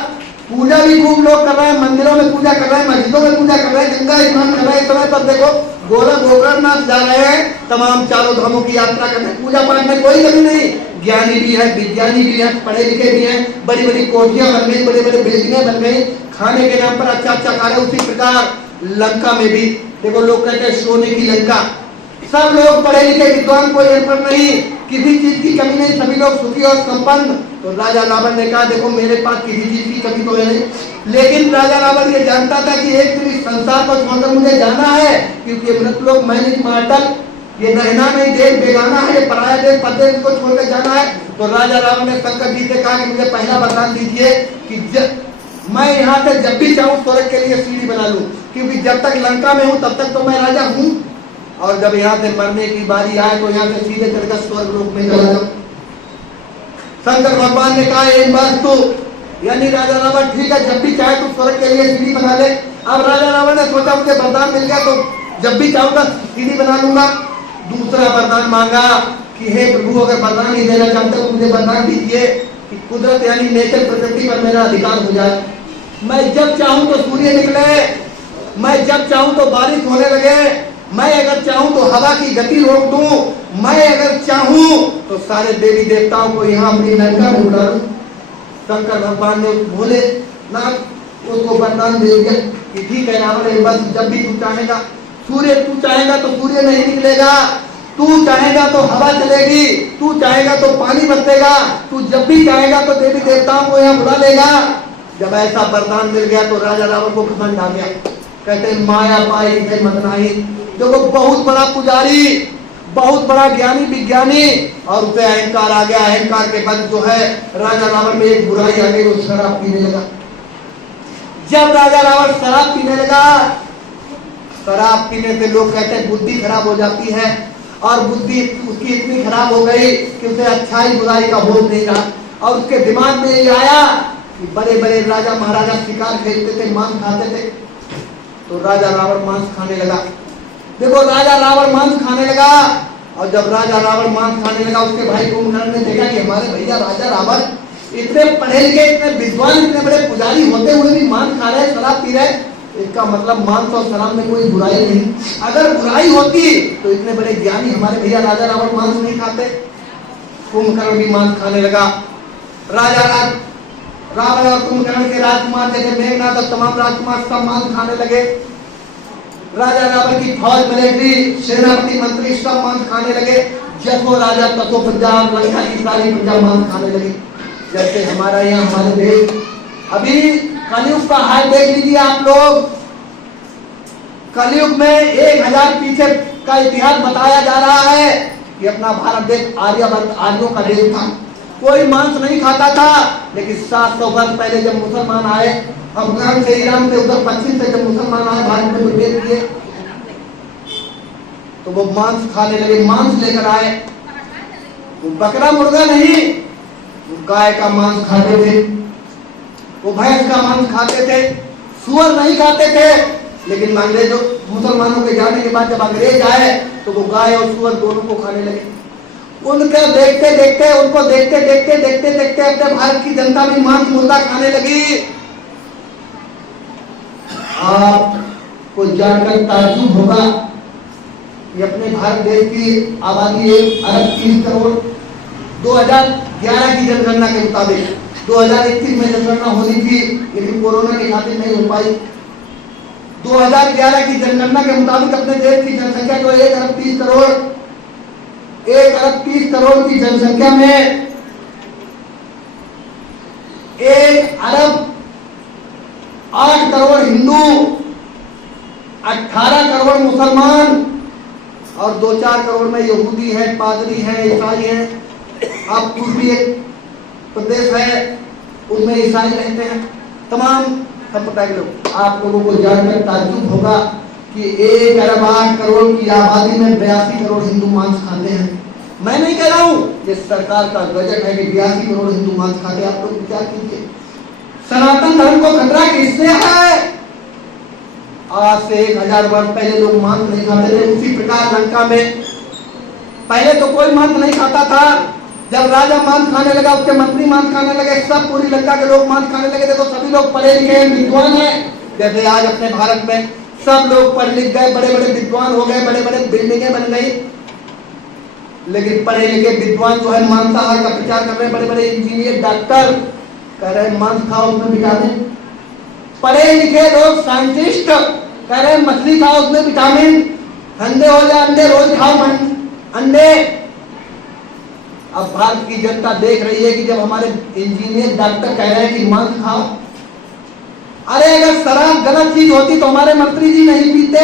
पूजा भी खूब लोग कर रहे हैं, मंदिरों में पूजा कर रहे हैं, मस्जिदों में पूजा कर रहे हैं, गंगा स्नान कर रहे हैं। इस समय पर देखो गोकर्णनाथ जा रहे हैं, तमाम चारों धामों की यात्रा करने, पूजा पाठ में कोई कमी नहीं। ज्ञानी भी है, विज्ञानी भी है, पढ़े लिखे भी हैं, बड़ी बड़ी कोठियां बन गई, बड़े बड़े बिल्डिंगें बन गई, खाने के नाम पर अच्छा अच्छा खा रहे। उसी प्रकार लंका में भी देखो लोग कहते हैं सोने की लंका, सब लोग पढ़े लिखे विद्वान, कोई अनपढ़ नहीं, किसी चीज की कमी नहीं, सभी लोग सुखी और संपन्न। तो राजा रावण ने कहा देखो मेरे पास किसी चीज की कमी तो है नहीं, लेकिन राजा रावण ये जानता था कि एक दिन इस संसार को छोड़कर मुझे जाना है, क्योंकि मृतलोक मैनिक मार्टल, ये नहना नहीं देश बेगाना है, ये पराया देश परदेश को छोड़कर जाना है। तो राजा रावण ने शंकर जी से कहा कि मुझे पहला वरदान दीजिए कि मैं यहाँ से जब भी चाहूँ स्वर्ग के लिए सीढ़ी बना लूं, क्योंकि जब तक लंका में हूँ तब तक तो मैं राजा हूँ, और जब यहाँ से मरने की बारी आए तो यहाँ से सीधे चलकर स्वर्ग लोक में चला जाऊं। शंकर भगवान ने कहा एक बात तो, यानी राजा रावण ठीक है जब भी चाहे तो स्वर्ग के लिए सीढ़ी बना ले। अब राजा रावण ने सोचा मुझे वरदान मिल गया तो जब भी चाहूंगा सीढ़ी बना लूंगा। दूसरा वरदान मांगा कि हे प्रभु अगर वरदान नहीं देना चाहते तो मुझे वरदान दीजिए कि कुदरत यानी नेचर प्रकृति पर मेरा अधिकार हो जाए, मैं जब चाहूं तो सूर्य निकले, मैं जब चाहूं तो बारिश होने लगे, मैं अगर चाहूं तो हवा की गति रोक दूं, मैं अगर चाहूं तो सारे देवी देवताओं को यहाँ अपनी लंका में उड़ा दूं। शंकर भगवान ने बोले ना उसको वरदान दे दिया कि ठीक है रावण बस जब भी तू चाहेगा सूर्य, तू चाहेगा तो सूर्य नहीं निकलेगा, तू चाहेगा तो हवा चलेगी, तू चाहेगा तो पानी बरसेगा, तू जब भी चाहेगा तो देवी देवताओं को यहाँ बुला लेगा। जब ऐसा वरदान मिल गया तो राजा रावण को घमंड आ गया, कहते माया पाई थे मतनाही, जो वो बहुत बड़ा पुजारी, बहुत बड़ा ज्ञानी विज्ञानी, और उसे अहंकार आ गया। अहंकार के बाद जो है राजा रावण में एक बुराई आ गई, वो शराब पीने लगा। जब राजा रावण शराब पीने लगा, शराब पीने से लोग कहते हैं बुद्धि खराब हो जाती है, और बुद्धि उसकी इतनी खराब हो गई कि उसे अच्छाई बुराई का बोध नहीं रहा, और उसके दिमाग में ये आया कि बड़े बड़े राजा महाराजा शिकार खेलते थे, मांस खाते थे, तो राजा रावण मांस खाने लगा। देखो राजा रावण मांस खाने लगा, और जब राजा रावण मांस खाने लगा उसके भाई कुंभकर्ण ने देखा कि हमारे भैया राजा रावण इतने पढ़े लिखे, इतने विद्वान, इतने बड़े पुजारी होते हुए भी मांस खा रहे, शराब पी रहे, इसका मतलब मांस और शराब में कोई बुराई नहीं। अगर बुराई होती तो इतने बड़े ज्ञानी हमारे भैया राजा रावण मांस नहीं खाते। कुंभकर्ण भी मांस खाने लगा। रावण और कुंभकर्ण के राजकुमार जैसे मेघनाथ और तमाम राजकुमार सब मांस खाने लगे। राजा रावण की फौज, मिलिट्री, सेनापति, मंत्री सब मांस खाने लगे। जसो राजा तसो पंजाब, लंका की सारी प्रजा मांस खाने लगी। जैसे हमारा यहाँ हमारे देश अभी कलयुग का हाल देख लीजिए आप लोग। कलयुग में 1000 पीछे का इतिहास बताया जा रहा है कि अपना भारत देश आर्यवर्त, आर्यों का देश था, कोई मांस नहीं खाता था। लेकिन 700 वर्ष पहले जब मुसलमान आए, अफगान से, ईरान से, उधर पश्चिम से जब मुसलमान आए भारत में प्रवेश किए, तो वो मांस खाने लगे। मांस लेकर आए, वो बकरा मुर्गा नहीं, वो गाय का मांस खाते थे, वो भैंस का मांस खाते थे, सुअर नहीं खाते थे। लेकिन अंग्रेजों, मुसलमानों के जाने के बाद जब अंग्रेज आए तो वो गाय और सुअर दोनों को खाने लगे। उनको देखते देखते अपने भारत की जनता भी मांस मुर्गा खाने लगी। आपको जानकर ताज्जुब होगा कि अपने भारत देश की आबादी 1 अरब 30 करोड़। 2011 की जनगणना के मुताबिक 2021 में जनगणना होनी थी, लेकिन कोरोना के खातिर नहीं हो पाई। 2011 की जनगणना के मुताबिक अपने देश की जनसंख्या जो 1 अरब 30 करोड़, 1 अरब 30 करोड़ की जनसंख्या में 1 अरब 8 करोड़ हिंदू, 18 करोड़ मुसलमान, और 2-4 करोड़ में यहूदी है, पादरी है, ईसाई है। अब पूर्वी एक प्रदेश है, उसमें ईसाई रहते हैं, तमाम संप्रदाय के लोग। आप लोगों को जानकर ताज्जुब होगा कि 1 अरब 8 करोड़ की आबादी में 82 करोड़ हिंदू मांस खाते हैं। मैं नहीं कह रहा हूं, ये सरकार का बजट है कि 82 करोड़ हिंदू मांस खाते हैं। आप लोग विचार कीजिए, सनातन धर्म को खतरा किससे है? आज से 1000 वर्ष पहले लोग मांस नहीं खाते थे। उसी प्रकार लंका में पहले तो कोई मांस नहीं खाता था, जब राजा मांस खाने लगा, उसके मंत्री मांस खाने लगे, सब पूरी लंका के लोग मांस खाने लगे। देखो सभी लोग पढ़े लिखे हैं, विद्वान हैं। जैसे आज अपने भारत में सब लोग पढ़ लिख गए, बड़े बड़े विद्वान हो गए, बड़े बड़े बिल्डिंगें बन गई। लेकिन पढ़े लिखे विद्वान जो है मांसाहार का प्रचार कर रहे हैं। बड़े बड़े इंजीनियर, डॉक्टर कह रहे हैं मांस खाओ, उसमें विटामिन। पढ़े लिखे लोग साइंटिस्ट कह रहे हैं मछली खाओ, उसमें विटामिन। अंडे हो जाए, अंडे रोज खाओ, अंडे। अब भारत की जनता देख रही है कि जब हमारे इंजीनियर डॉक्टर कह रहे हैं कि मांस खाओ, अरे अगर शराब गलत चीज होती तो हमारे मंत्री जी नहीं पीते।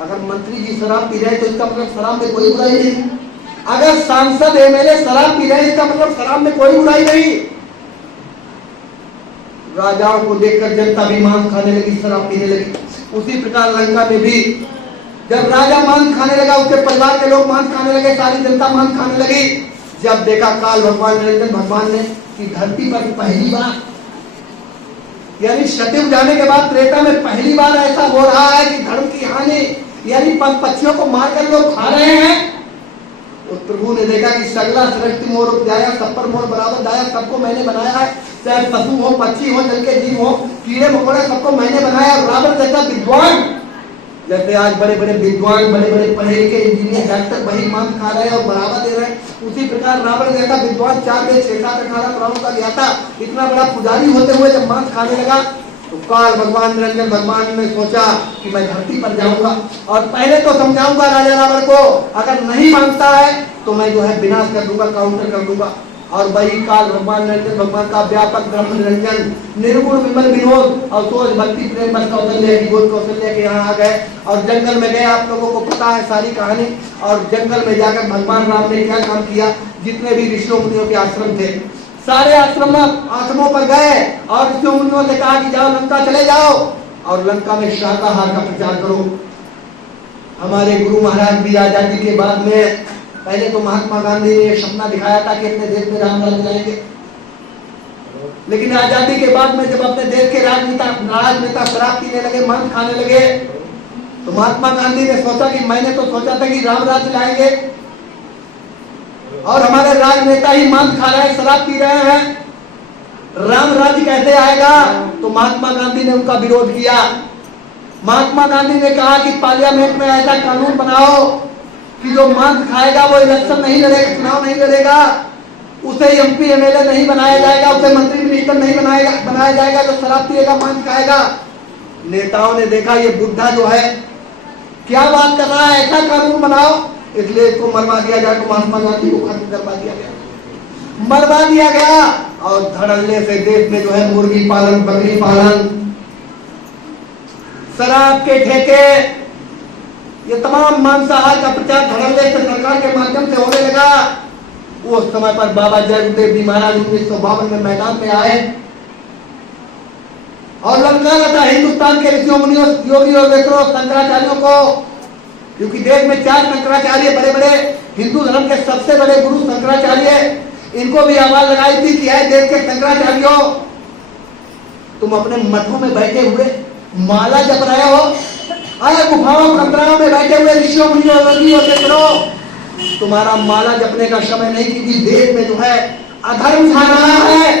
अगर मंत्री जी शराब पी रहे हैं तो इसका मतलब शराब में कोई बुराई नहीं। अगर सांसद एमएलए शराब पी रहे हैं, इसका मतलब शराब में कोई बुराई नहीं। राजाओं को देखकर जनता भी मांस खाने लगी, शराब पीने लगी। उसी प्रकार लंका में भी जब राजा मांस खाने लगा, उसके परिवार के लोग मांस खाने लगे, सारी जनता मांस खाने लगी। जब देखा काल भगवान निरंजन भगवान ने कि धरती पर पहली बार, यानी सतयुग जाने के बाद त्रेता में पहली बार ऐसा हो रहा है कि धर्म की हानि, यानी पक्षियों को मारकर लोग खा रहे हैं। उस प्रभु ने देखा कि सगला सृष्टि मोर उपजाया, सब पर मोर बराबर दाया, सबको मैंने बनाया है। चाहे पशु हो, पक्षी हो, जल के जीव हो, कीड़े मकोड़े, सबको मैंने बनाया। रावण जैसा विद्वान, जैसे आज बड़े बड़े विद्वान, बड़े बड़े पढ़े लिखे इंजीनियर डॉक्टर वही मांस खा रहे हैं और बढ़ावा दे रहे हैं, उसी प्रकार रावण जैसा विद्वान 4 वेद 6 7 18 पुराणों का ज्ञाता, इतना बड़ा पुजारी होते हुए जब मांस खाने लगा, तो काल भगवान निरंजन भगवान ने सोचा कि मैं धरती पर जाऊंगा और पहले तो समझाऊंगा राजा रावण को, अगर नहीं मानता है तो मैं जो है विनाश कर दूंगा, काउंटर कर दूंगा। और वही काल भगवान निरंजन भगवान का व्यापक ब्रह्म निरंजन निर्गुण विमल विनोद और सोच भक्ति प्रेम बस कौशल्य की गोद कौशल्य के यहाँ आ गए और जंगल में गए। आप लोगों को पता है सारी कहानी। और जंगल में जाकर भगवान राम ने क्या काम किया, जितने भी ऋषियों मुनियों के आश्रम थे, सारे आश्रमों पर गए और ऋषियों मुनियों से कहा कि जाओ लंका चले जाओ और लंका में शाकाहार का प्रचार करो। हमारे गुरु महाराज भी आजादी के बाद में, पहले तो महात्मा गांधी ने एक सपना दिखाया था कि अपने देश में राम राज्य लाएंगे, लेकिन आजादी के बाद में जब अपने देश के राजनेता शराब पीने लगे, मांस खाने लगे, तो महात्मा गांधी ने सोचा कि मैंने तो सोचा था कि राम राज्य लाएंगे और हमारे राजनेता ही मांस खा रहे हैं, शराब पी रहे हैं, राम राज्य कैसे आएगा। तो महात्मा गांधी ने उनका विरोध किया। महात्मा गांधी ने कहा कि पार्लियामेंट में ऐसा कानून बनाओ कि जो मांस खाएगा वो इलेक्शन नहीं लड़ेगा, चुनाव नहीं लड़ेगा, उसे एमपी एमएलए नहीं बनाया जाएगा, उसे मंत्री मिनिस्टर नहीं बनाया जाएगा जो शराब पिएगा, मांस खाएगा। नेताओं ने देखा ये बुढ़ा जो है क्या बात कर रहा है, ऐसा कानून बनाओ, इसलिए इसको मरवा दिया जाए। तो महात्मा गांधी को खत्म करवा दिया गया, मरवा दिया गया। और धड़ल्ले से देश में जो है मुर्गी पालन, बकरी पालन, शराब के ठेके, ये तमाम मांसाहार का प्रचार धड़ल्ले से सरकार के माध्यम से होने लगा। उस समय पर बाबा जयदेव जी महाराज 1952 में मैदान में आए और ललकारा था हिंदुस्तान के ऋषियों मुनियों, योगी योगेश्वरों, शंकराचार्यों को, क्योंकि देश में 4 शंकराचार्य बड़े बड़े हिंदू धर्म के सबसे बड़े गुरु शंकराचार्य, इनको भी आवाज लगाई थी कि है देश के शंकराचार्यों, तुम अपने मठों में बैठे हुए माला जप रहे हो, अरे गुफाओं कमराओं में बैठे हुए ऋषियों मुनियों योगी योगेश्वरों, तुम्हारा माला जपने का समय नहीं, क्योंकि देश में जो है अधर्म छा रहा है।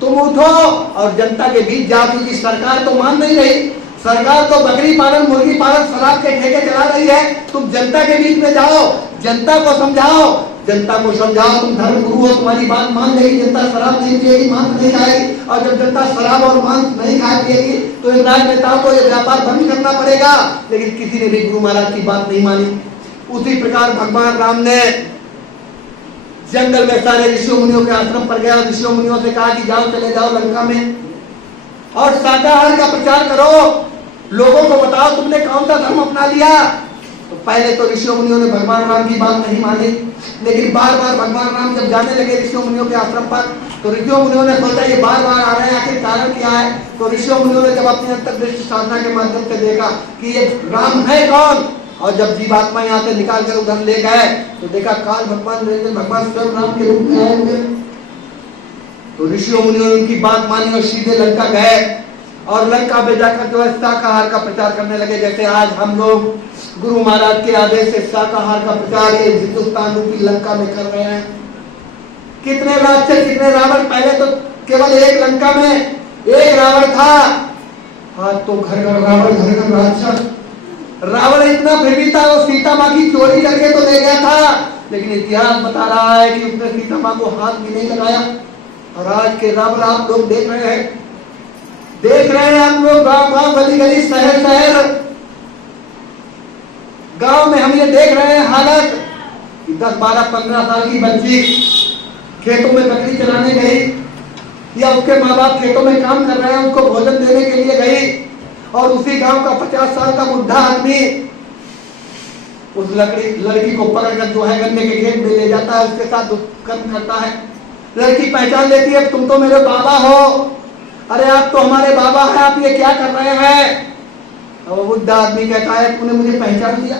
तुम उठो और जनता के बीच जाओ, क्योंकि सरकार तो मान नहीं रही, सरकार तो बकरी पालन, मुर्गी पालन, शराब के ठेके चला रही है। तुम जनता के बीच में जाओ, जनता को समझाओ, जनता को समझाओ, तुम धर्म गुरु हो, तुम्हारी बात मान लेगी, जनता शराब नहीं पिएगी, मांस नहीं खाएगी। और जब जनता शराब और मांस नहीं खा पिएगी तो इन राजनेताओं को ये व्यापार बंद करना पड़ेगा। लेकिन किसी ने भी गुरु महाराज की बात नहीं मानी। उसी प्रकार भगवान राम ने जंगल में सारे ऋषियों मुनियों के आश्रम पर गया, ऋषियों मुनियों से कहा कि जाओ चले जाओ लंका में और शाकाहार का प्रचार करो, लोगों को बताओ तुमने कौन सा धर्म अपना लिया। तो पहले तो ऋषियों मुनियों ने भगवान राम की बात नहीं मानी, लेकिन बार बार भगवान राम जब जाने लगे ऋषियों मुनियों के आश्रम पर, तो ऋषियों मुनियों ने सोचा ये बार बार आ रहे हैं, आखिर कारण क्या है। तो ऋषियों मुनियों ने जब अपनी अंतर्दृष्टि साधना के माध्यम से देखा कि ये राम है कौन, और जब जीवात्मा यहाँ से निकाल कर उधर ले गए तो देखा काल भगवान निरंजन भगवान स्वयं राम के रूप में आए हुए। तो ऋषियों मुनियों ने उनकी बात मानी और सीधे लंका गए और लंका में जाकर जो है शाकाहार का प्रचार करने लगे। जैसे आज हम लोग गुरु महाराज के आदेश से शाकाहार का प्रचार ये हिंदुस्तान रूपी लंका में कर रहे हैं। कितने राक्षस, कितने रावण। पहले तो केवल एक लंका में एक रावण था, आज तो घर घर रावण, घर घर राक्षस। रावण इतना फिर भी था, वो सीता माँ की चोरी करके तो ले गया था, लेकिन इतिहास बता रहा है कि उसने सीता माँ को हाथ भी नहीं लगाया। और आज के रावण आप लोग देख रहे हैं, देख रहे हैं हम लोग, गांव गांव, गली गली, शहर शहर, गांव में हम ये देख रहे हैं हालत कि 10, 12, 15 साल की बच्ची खेतों में बकरी चलाने गई, या उसके माँ बाप खेतों में काम कर रहे हैं, उसको भोजन देने के लिए गई, और उसी गांव का 50 साल का बुढ़ा आदमी उस लड़की को पकड़कर जो है गन्ने के खेत में ले जाता है, उसके साथ दुष्कर्म करता है। लड़की पहचान लेती है, तुम तो मेरे बाबा हो, अरे आप तो हमारे बाबा हैं, आप ये क्या कर रहे हैं। और वो बुढ़ा आदमी कहता है तूने मुझे पहचान लिया,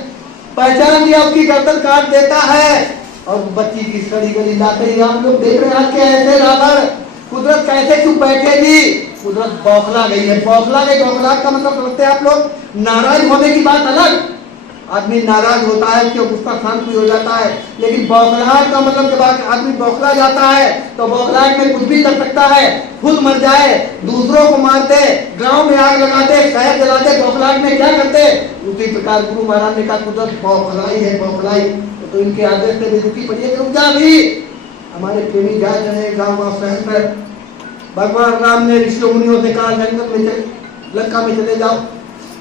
पहचान लिया, उसकी गर्दन काट देता है। और बच्ची की सड़ी गली लाते ही आप लोग देख रहे हैं कि ऐसे रावण, कुदरत कैसे चुप बैठेगी, कुदरत बौखला गई है, बौखला गई। बौखला का मतलब समझते हैं आप लोग, नाराज होने की बात अलग, आदमी नाराज होता है कि गुस्सा शांत भी हो जाता है, लेकिन बौखलाहट का मतलब जब आदमी बौखला जाता है तो बौखलाहट में कुछ भी कर सकता है, खुद मर जाए, दूसरों को मार दे, गांव में आग लगा दे, शहर जला दे, बौखलाहट में क्या करते। उसी प्रकार गुरु महाराज ने कहा कुदरत बौखलाई है, बौखलाई। तो इनके आदेश से भी रुकी पड़ी है, रुक जा भी। हमारे प्रेमी जा रहे गाँव गाँव शहर पर, भगवान राम ने ऋषि मुनियों से कहा जंगल में लंका में चले जाओ।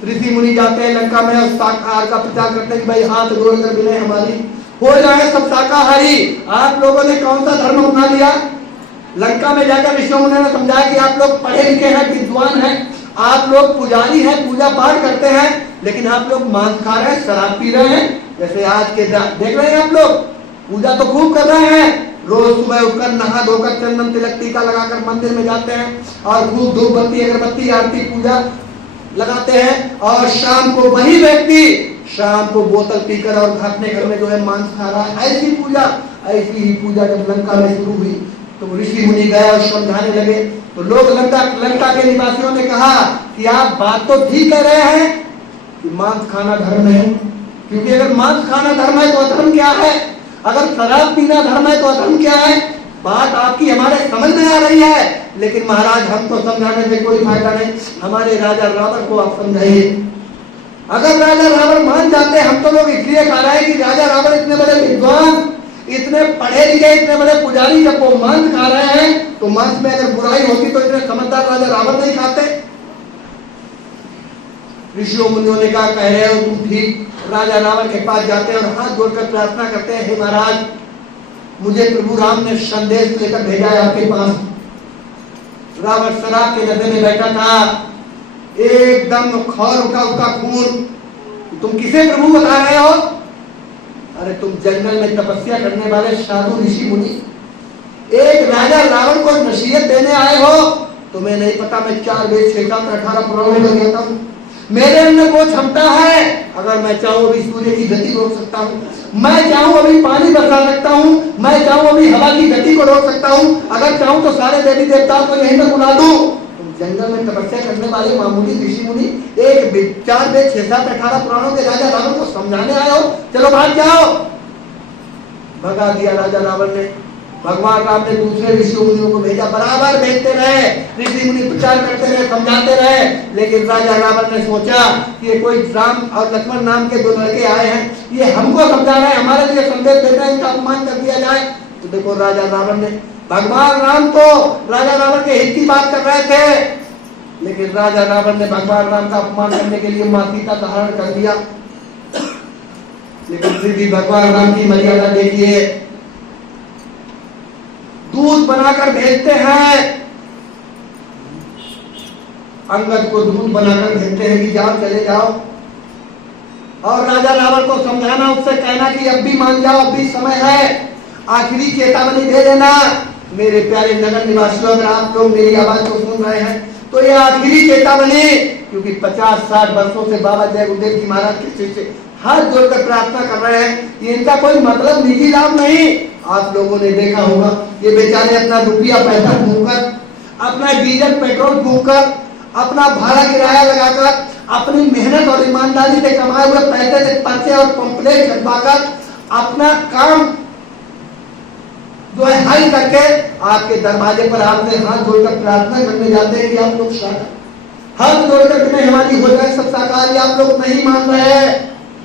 ऋषि मुनि जाते हैं लंका में और शाकाहार का प्रचार करते हैं कि भाई हाथ जोड़कर विनय हमारी हो जाए सब शाकाहारी। आप लोगों ने कौन सा धर्म अपना लिया। लंका में जाकर ऋषि मुनि ने समझाया कि आप लोग पढ़े लिखे हैं, विद्वान हैं, आप लोग पुजारी हैं, पूजा पाठ करते हैं, लेकिन आप लोग मांस खा रहे हैं, शराब पी रहे हैं। जैसे आज के देख रहे हैं आप लोग, पूजा तो खूब कर रहे हैं, रोज सुबह उठकर नहा धोकर चंदन तिलक टीका लगाकर मंदिर में जाते हैं और खूब धूप बत्ती अगरबत्ती आरती पूजा लगाते हैं। और शाम को वही व्यक्ति शाम को बोतल पीकर और अपने घर में जो है मांस खा रहा है। ऐसी पूजा, ऐसी ही पूजा जब लंका में शुरू हुई तो ऋषि मुनि गए और समझाने लगे। तो लोग लंका के निवासियों ने कहा कि आप बात तो ठीक कह रहे हैं कि मांस खाना धर्म है, क्योंकि अगर मांस खाना धर्म है तो अधर्म क्या है, अगर शराब पीना धर्म है तो अधर्म क्या है। बात आपकी हमारे समझ में आ रही है, लेकिन महाराज हम तो समझाने से कोई फायदा नहीं, हमारे राजा रावण को आप समझाइए। अगर राजा रावण मान जाते, हम तो लोग इसलिए कह रहे हैं कि राजा रावण इतने बड़े विद्वान, इतने पढ़े लिखे, इतने बड़े पुजारी, जब वो मांस खा रहे हैं तो मांस में अगर बुराई होती तो इतने समझदार राजा रावण नहीं खाते। ऋषियों मुनियों ने कहा कह रहे हो तुम ठीक। राजा रावण के पास जाते हैं और हाथ जोड़कर प्रार्थना करते हैं, हे महाराज मुझे प्रभु राम ने संदेश लेकर भेजा है आपके पास। रावण शराब के नशे में बैठा था, एकदम खौर उठा उसका खून। तुम किसे प्रभु बता रहे हो। अरे तुम जंगल में तपस्या करने वाले साधु ऋषि मुनि, एक राजा रावण को नसीहत देने आए हो। तुम्हें नहीं पता मैं 4 वेद 6 7 18 पुराणों में गया था, मेरे अंदर वो क्षमता है, अगर मैं चाहूं अभी सूर्य की गति रोक सकता हूं, मैं चाहूं अभी पानी बरसा सकता हूं, मैं चाहूं अभी हवा की गति को रोक सकता हूं, अगर चाहूं तो सारे देवी देवताओं को यहीं पर बुला दूं। तुम जंगल में तपस्या करने वाले मामूली ऋषि मुनि, एक 4 वेद 6 7 18 पुराणों के राजा रावण को समझाने आए हो, चलो भाग जाओ। भगा दिया राजा रावण ने। भगवान राम ने दूसरे ऋषि मुनियों को भेजा, बराबर भेजते रहे, ऋषि मुनि प्रचार करते रहे, समझाते रहे, लेकिन राजा रावण ने सोचा कि ये कोई राम और लक्ष्मण नाम के 2 लड़के आए हैं, ये हमको समझा रहे हैं, हमारे लिए संदेश देते हैं, इनका अपमान कर दिया जाए। तो देखो राजा रावण ने, भगवान राम तो राजा रावण के हित की बात कर रहे थे, लेकिन राजा रावण ने भगवान राम का अपमान करने के लिए माँ सीता का हरण कर दिया। लेकिन फिर भी भगवान राम की मर्यादा देखिए, दूध बनाकर भेजते हैं, अंगद को दूध बनाकर भेजते हैं कि जाओ चले जाओ, और राजा रावण को समझाना, उससे कहना कि अब भी मान जाओ, अब भी समय है, आखिरी चेतावनी दे देना। मेरे प्यारे नगर निवासियों, अगर आप लोग मेरी आवाज को सुन रहे हैं तो ये आखिरी चेतावनी, क्योंकि 50-60 वर्षों से बाबा जय गुरुदेव जी महाराज के शिष्य हाथ जोड़कर प्रार्थना कर रहे हैं, ये इनका कोई मतलब निजी लाभ नहीं। आप लोगों ने देखा होगा, ये बेचारे अपना रुपया पैसा फूंककर, अपना डीजल पेट्रोल फूंककर, अपना भाड़ा किराया लगाकर, अपनी मेहनत और ईमानदारी से कमाए हुए पैसे से पर्चे और पंपलेट छपवाकर अपना काम जो है हाई करके आपके दरवाजे पर आपसे हाथ जोड़कर प्रार्थना करने जाते हैं कि आप लोग हाथ जोड़कर तुम्हें हमारी हो जाए सब साकार, आप लोग नहीं मान रहे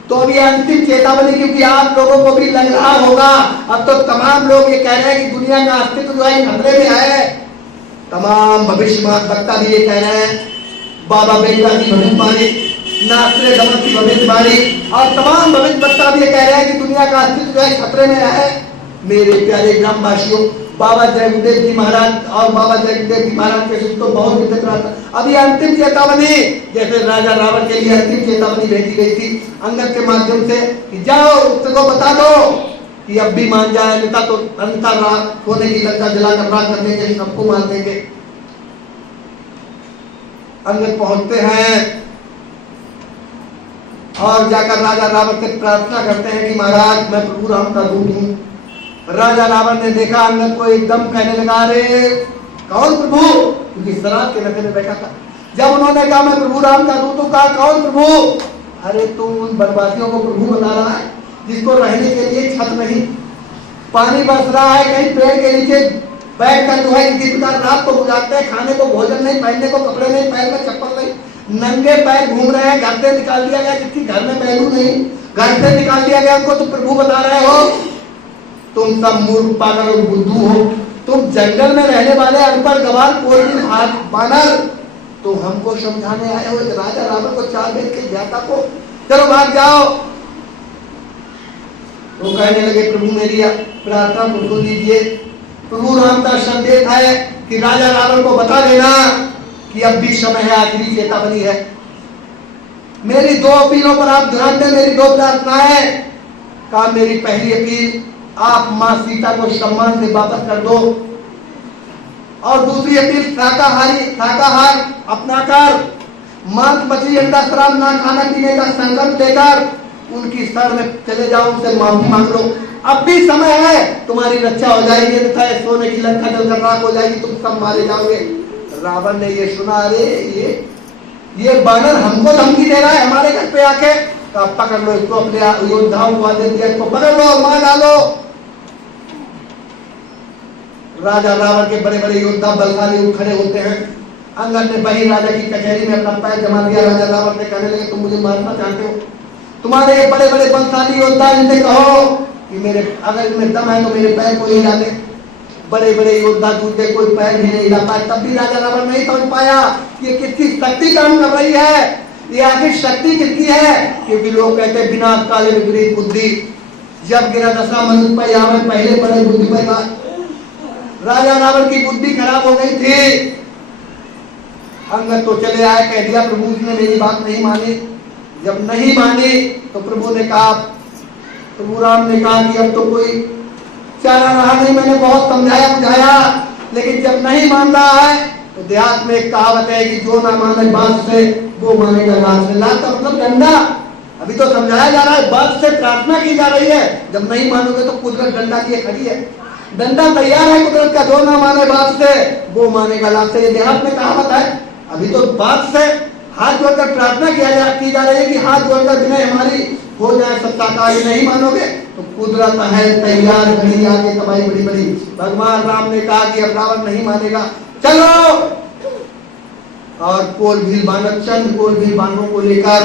तो अभी अंतिम चेतावनी, क्योंकि आप लोगों को भी लग रहा होगा अब तो तमाम लोग ये कह रहे हैं कि दुनिया का अस्तित्व जो है खतरे में है। तमाम भविष्यवाणी वक्ता भी ये कह रहे हैं, बाबा बेटा की भविष्यवाणी, नास्त्रे दमन की भविष्यवाणी और तमाम भविष्यवक्ता भी ये कह रहे हैं कि दुनिया का अस्तित्व जो है खतरे में है। मेरे प्यारे ग्रामवासियों, बाबा जयदेव जी महाराज और बाबा जयदेव जी महाराज के सुख तो बहुत विचित्र रहा था। अभी अंतिम चेतावनी, जैसे राजा रावण के लिए अंतिम चेतावनी भेजी गई थी अंगद के माध्यम से कि जाओ उसको बता दो कि अब भी मान जाए, अन्यथा तो अन्यथा राख होने की लंका जलाकर राख कर देंगे, सबको मार देंगे। अंगद पहुंचते हैं और जाकर राजा रावण से प्रार्थना करते हैं कि महाराज मैं प्रभु राम का दूत हूँ। राजा रावण ने देखा अंगद को, एकदम कहने लगा अरे कौन प्रभु, क्योंकि शराब के नशे में बैठा था। जब उन्होंने कहा मैं प्रभु राम का दूत हूँ, कहा कौन प्रभु, अरे तुम उन वनवासियों को प्रभु बता रहा है जिसको रहने के लिए छत नहीं, पानी बरस रहा है, कहीं पेड़ के नीचे बैठ कर जो है किसी प्रकार रात को गुजारते हैं, खाने को भोजन नहीं, पहनने को कपड़े नहीं, पैर में चप्पल नहीं, नंगे पैर घूम रहे हैं, घर से निकाल दिया गया, जिसकी घर में पहलू नहीं घर से निकाल दिया गया, उनको तुम प्रभु बता रहे हो। तुम सब मूर्ख पागल और बुद्धू हो, तुम जंगल में रहने वाले अनपढ़ गवार कोई बानर, तो हमको समझाने आए हो राजा रावण को, चाल भेज के ज्ञाता को, चलो भाग जाओ। तो कहने लगे प्रभु मेरी प्रार्थना प्रभु दीजिए, प्रभु राम का संदेश है कि राजा रावण को बता देना कि अब भी समय है, आखिरी चेतावनी है। मेरी दो अपीलों पर आप ध्यान दें, मेरी दो प्रार्थनाएं। कहा मेरी पहली अपील, आप मां सीता को सम्मान से वापस कर दो, और दूसरी अपील शाकाहार अपनाकर मांस मछली अंडा शराब ना खाना पीने का संकल्प लेकर उनकी शरण में चले जाओ, उनसे माफी मांग लो। अब भी समय है, तुम्हारी रक्षा हो जाएगी, अन्यथा सोने की लंका जलकर राख हो जाएगी, तुम सब मारे जाओगे। रावण ने ये सुना, अरे ये बानर हमको धमकी दे रहा है हमारे घर पे आके, तो पकड़ लो इसको, अपने योद्धाओं को आदेश दिया इसको पकड़ लो, मार डालो। राजा रावण के बड़े बड़े योद्धा बलशाली खड़े होते हैं। अंगद ने वही राजा की कचहरी में अपना पैर जमा दिया। राजा रावण ने कहने लगे तुम मुझे मारना चाहते हो, तुम्हारे ये बड़े बड़े बलशाली योद्धा इनसे कहो कि मेरे अगर इनमें दम है तो मेरे पैर को हिला दे। बड़े बड़े योद्धा दूसरे कोई पैर भी नहीं हिला पाए, तब भी राजा रावण नहीं समझ पाया कि किसकी शक्ति काम कर रही है, ये आखिर शक्ति किसकी है। क्योंकि लोग कहते हैं विनाश काले विपरीत बुद्धि, जब गिरा दशा मनुष्य पर यहाँ में पहले बड़े बुद्धि में था। राजा रावण की बुद्धि खराब हो गई थी। अंगद तो चले आए, कह दिया प्रभु ने मेरी बात नहीं मानी। जब नहीं मानी तो प्रभु ने कहा, प्रभु राम ने कहा कि अब तो कोई चारा रहा नहीं, मैंने बहुत समझाया बुझाया, लेकिन जब नहीं मान रहा है तो देहात में एक कहावत है कि जो ना माने बात से वो मानेगा लात से। लात का मतलब डंडा। अभी तो समझाया जा रहा है, बात से प्रार्थना की जा रही है, जब नहीं मानोगे तो कुदरत डंडा लिए खड़ी है, डंडा तैयार है कुदरत का, जो ना माने बात से वो मानेगा लात से। ये देहात में कहावत है। अभी तो बात से हाथ जोड़कर प्रार्थना की जा रही है कि हाथ जोड़कर बिना हमारी हो जाए सब साकार। नहीं मानोगे तो कुदरत है तैयार खड़ी, आगे तबाही बड़ी बड़ी। भगवान राम ने कहा कि अब रावण नहीं मानेगा, चलो। और कोल भील बानर, चंद कोल भील बानरों को लेकर,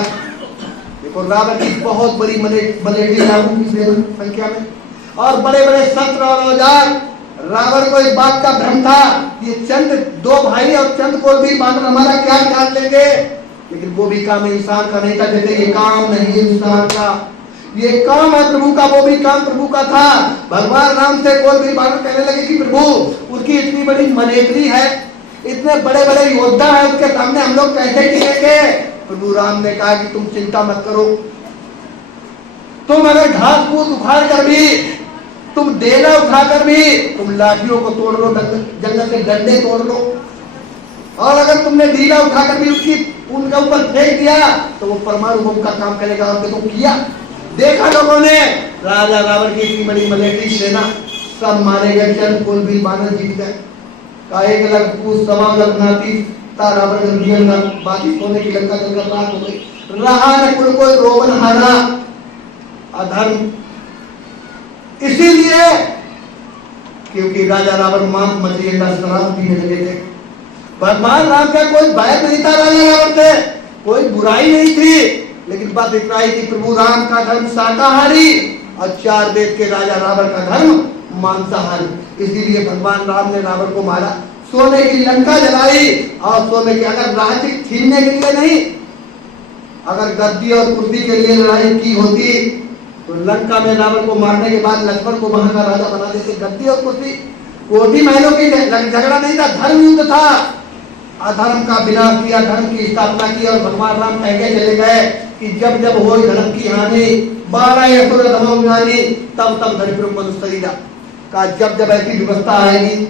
देखो रावण की बहुत बड़ी मलेटी लागू की संख्या में, और बड़े बड़े शस्त्र और औजार। रावण को इस बात का भ्रम था ये चंद दो भाई और चंद कोल भील बानर हमारा क्या ख्याल लेंगे, लेकिन वो भी काम इंसान का नहीं था। जैसे ये काम नहीं है इंसान का, ये काम है प्रभु का, वो भी काम प्रभु का था। भगवान राम से कोल भील बानर कहने लगे कि प्रभु उसकी इतनी बड़ी मनेत्री है, इतने बड़े बड़े योद्धा है, उसके सामने हम लोग कैसे टिकेंगे। प्रभु राम ने कहा कि तुम चिंता मत करो, तुम अगर घास फूस उखाड़ कर भी, तुम डेला उठाकर भी, तुम लाठियों को तोड़ लो, जंगल से डंडे तोड़ लो, और अगर तुमने डीला उठाकर भी उसकी उनके ऊपर फेंक दिया तो वो परमाणु बम का काम करेगा। और देखो किया, देखा लोगों ने, राजा रावण की इतनी बड़ी मलेठी सेना, सब मारे गए, चंद कोल भील बानर जीत गए। एक लग पूछ सवा लग नाती रावण जीवन बाकी सोने की लंका जलकर राख हो गई। रहा न कुल कोई रोवन हारा अधर्म। इसीलिए क्योंकि राजा रावण मांस मछली अंडा शराब पीने लगे थे। भगवान राम का कोई बैर नहीं था राजा रावण से, कोई बुराई नहीं थी, लेकिन बात इतना ही कि प्रभु राम का धर्म शाकाहारी और 4 वेद के राजा रावण का धर्म मांसाहारी, इसीलिए भगवान राम ने रावण को मारा, सोने की लंका जलाई। और सोने के अगर राज्य छीनने के लिए नहीं, अगर गद्दी और कुर्सी के लिए लड़ाई की होती तो लंका में रावण को मारने के बाद लक्ष्मण को वहां का राजा बना देते। गद्दी और कुर्सी कोटि महलों की झगड़ा नहीं था, धर्म युद्ध था। अधर्म का विनाश किया, धर्म की स्थापना की। और भगवान राम कह के चले गए कि जब जब हो धर्म की हानि 12 असुर धर्मानी तब तब धरिपुर मनुष्य शरीरा का, जब जब ऐसी व्यवस्था आएगी,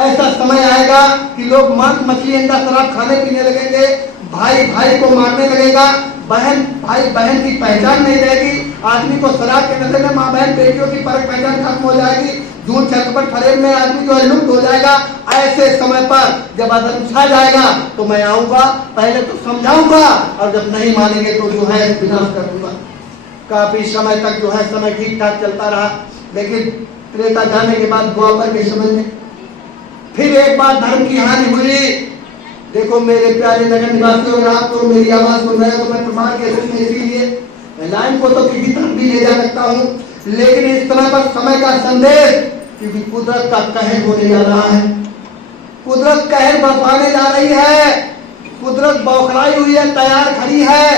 ऐसा समय आएगा कि लोग मांस मछली अंडा शराब खाने पीने लगेंगे, भाई भाई को मारने लगेगा, बहन भाई बहन की पहचान नहीं रहेगी, आदमी को शराब के नशे में माँ बहन बेटियों की परख पहचान खत्म हो जाएगी, दूर छटपट फरेब में आदमी जो है लुप्त हो जाएगा। ऐसे समय पर जब अधर्म छा जाएगा तो मैं आऊंगा, पहले तो समझाऊंगा और जब नहीं मानेंगे तो जो है विनाश कर दूंगा। काफी समय तक जो है समय ठीक ठाक चलता रहा, लेकिन त्रेता जाने के बाद द्वापर के समय में फिर एक बार धर्म की हानि हुई। देखो मेरे प्यारे नगर निवासियों, अगर आप तो मेरी आवाज सुन रहे हो तो मैं प्रमाण के रूप में इसीलिए लाइन को तो किसी तरफ भी ले जा सकता हूँ, लेकिन इस समय पर समय का संदेश, क्योंकि कुदरत का कहर होने जा रहा है, कुदरत कहर बरसाने जा रही है, कुदरत बौखलाई हुई है, तैयार खड़ी है।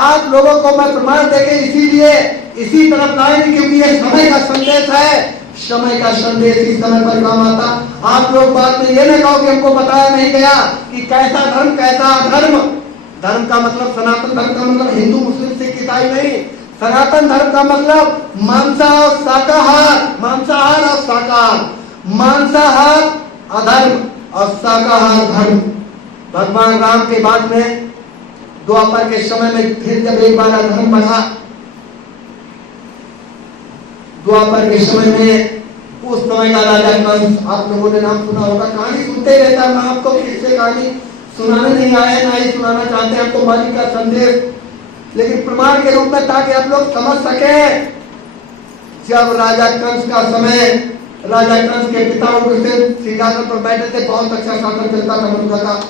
आप लोगों को मैं प्रमाण देके इसीलिए इसी तरफ लाएंगे, क्योंकि ये समय का संदेश है। समय का संदेश इस समय पर काम आता। आप लोग बाद में ये न कहो कि हमको बताया नहीं गया कि कैसा धर्म कैसा अधर्म। धर्म का मतलब सनातन धर्म का मतलब हिंदू मुस्लिम सिख ईसाई नहीं, सनातन धर्म का मतलब मांसाहार और शाकाहार, मांसाहार और शाकाहार, मांसाहार अधर्म और शाकाहार धर्म। भगवान राम के बाद में द्वापर के समय में फिर जब एक बार अधर्म बढ़ा, द्वापर के समय में उस समय का राजा कंस, आप लोगों ने नाम सुना होगा, कहानी सुनते रहता है। मैं आपको किससे कहानी सुनाने नहीं आया, ना ही सुनाना चाहते हैं आपको मालिक का संदेश, लेकिन प्रमाण के रूप में ताकि आप लोग समझ सके। जब राजा कंस का समय, राजा कंस के पिता उग्रसेन सिंहासन पर बैठे थे, बहुत अच्छा शासन चलता था मथुरा का,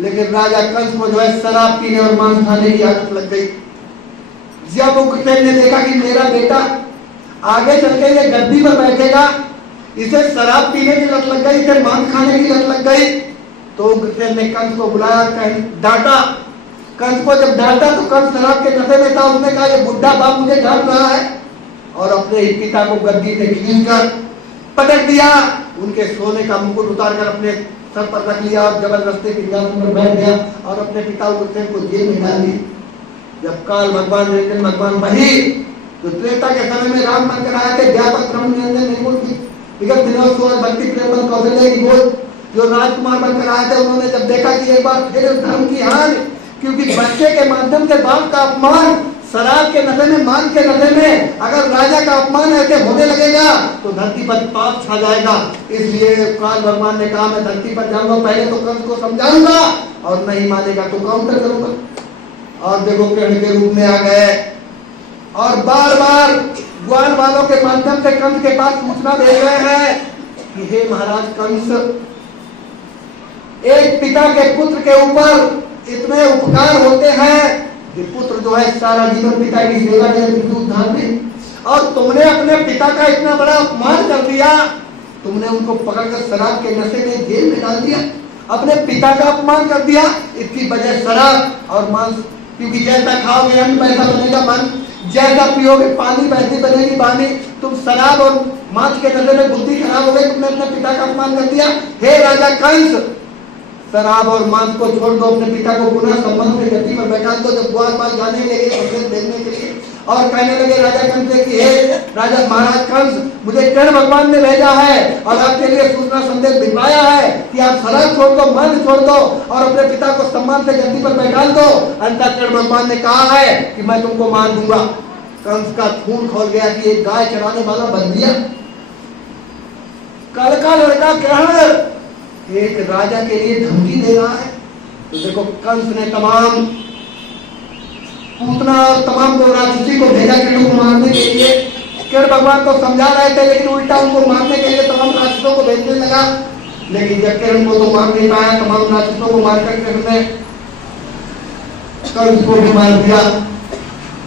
लेकिन राजा कंस को जो है शराब पीने और मांस खाने की आदत लग गई। जब उग्रसेन ने देखा कि मेरा बेटा आगे चल के ये गद्दी पर बैठेगा, इसे शराब पीने की लत लग गई, इसे मांस खाने की लत लग गई, तो उग्रसेन ने कंस को बुलाया, डांटा। कंस को जब डांटा तो कंस शराब के नशे में था, उसने कहा ये बुढ़ा बाप मुझे डांट रहा है, और अपने ही पिता को गद्दी से खींचकर पटक दिया। उनके सोने का मुकुट उतारकर अपने सर पर रख लिया और जबरदस्ती सिंहासन पर बैठ गया और अपने पिता उग्रसेन को जेल में डाल दिया। जब काल भगवान भगवान वही तो त्रेता के समय में राम बनकर आए थे, व्यापक ब्रह्म निरंजन निर्गुण विगत विनोद सुअर भक्ति प्रेम कौशल्य की बोध, जो राजकुमार बनकर आए थे, उन्होंने जब देखा कि एक बार फिर धर्म की हानि, क्योंकि बच्चे के माध्यम से बाप का अपमान, शराब के नशे में, मान के नशे में अगर राजा का अपमान ऐसे होने लगेगा तो धरती पर पाप छा जाएगा। इसलिए काल भगवान ने कहा मैं धरती पर जाऊंगा, पहले तो कंस को समझाऊंगा और नहीं मानेगा तो काउंटर करूंगा। और देखो किरण के रूप में आ गए और बार बार ग्वाल वालों के माध्यम से कंस के पास सूचना भेज रहे हैं कि हे महाराज कंस, एक पिता के पुत्र के ऊपर इतने उपकार होते हैं कि पुत्र जो है सारा जीवन पिता की सेवा में उद्धार में, और तुमने अपने पिता का इतना बड़ा अपमान कर दिया, तुमने उनको पकड़कर शराब के नशे में जेल में डाल दिया, अपने पिता का अपमान कर दिया। इसकी वजह शराब और मांस, क्योंकि जैसा खाओगे अन्न वैसा बनेगा मन, जैसा पियोगे पानी वैसी बनेगी वाणी। तुम शराब और मांस के नशे में बुद्धि खराब हो गई, तुमने अपने पिता का अपमान कर दिया। हे राजा कंस, शराब और मांस को छोड़ दो, अपने पिता को पुनः संबंध में गद्दी पर बैठा दो। जब ग्वाल जाने लगे देखने के लिए और कहने लगे राजा कंस से कि हे राजा महाराज कंस, मुझे कृष्ण भगवान ने भेजा है और आपके लिए सूचना संदेश भिजवाया है कि आप शराब छोड़ दो, मांस छोड़ दो और अपने पिता को सम्मान से गद्दी पर बैठा दो, अंततः कृष्ण भगवान ने कहा है कि मैं तुमको मार दूंगा। कंस का खून खोल गया कि एक गाय चराने वाला बन गया। कल का लड़का कृष्ण एक राजा के लिए धमकी दे रहा है। तो देखो कंस ने तमाम पूतना और तमाम को राक्षसी को भेजा कृष्ण को मारने के लिए। कृष्ण भगवान को समझा रहे थे, लेकिन उल्टा उनको मारने के लिए तमाम राक्षसों को भेजने लगा। लेकिन जब कृष्ण को तो मार नहीं पाया, तमाम राक्षसों को मारकर कृष्ण ने कंस को भी मार दिया।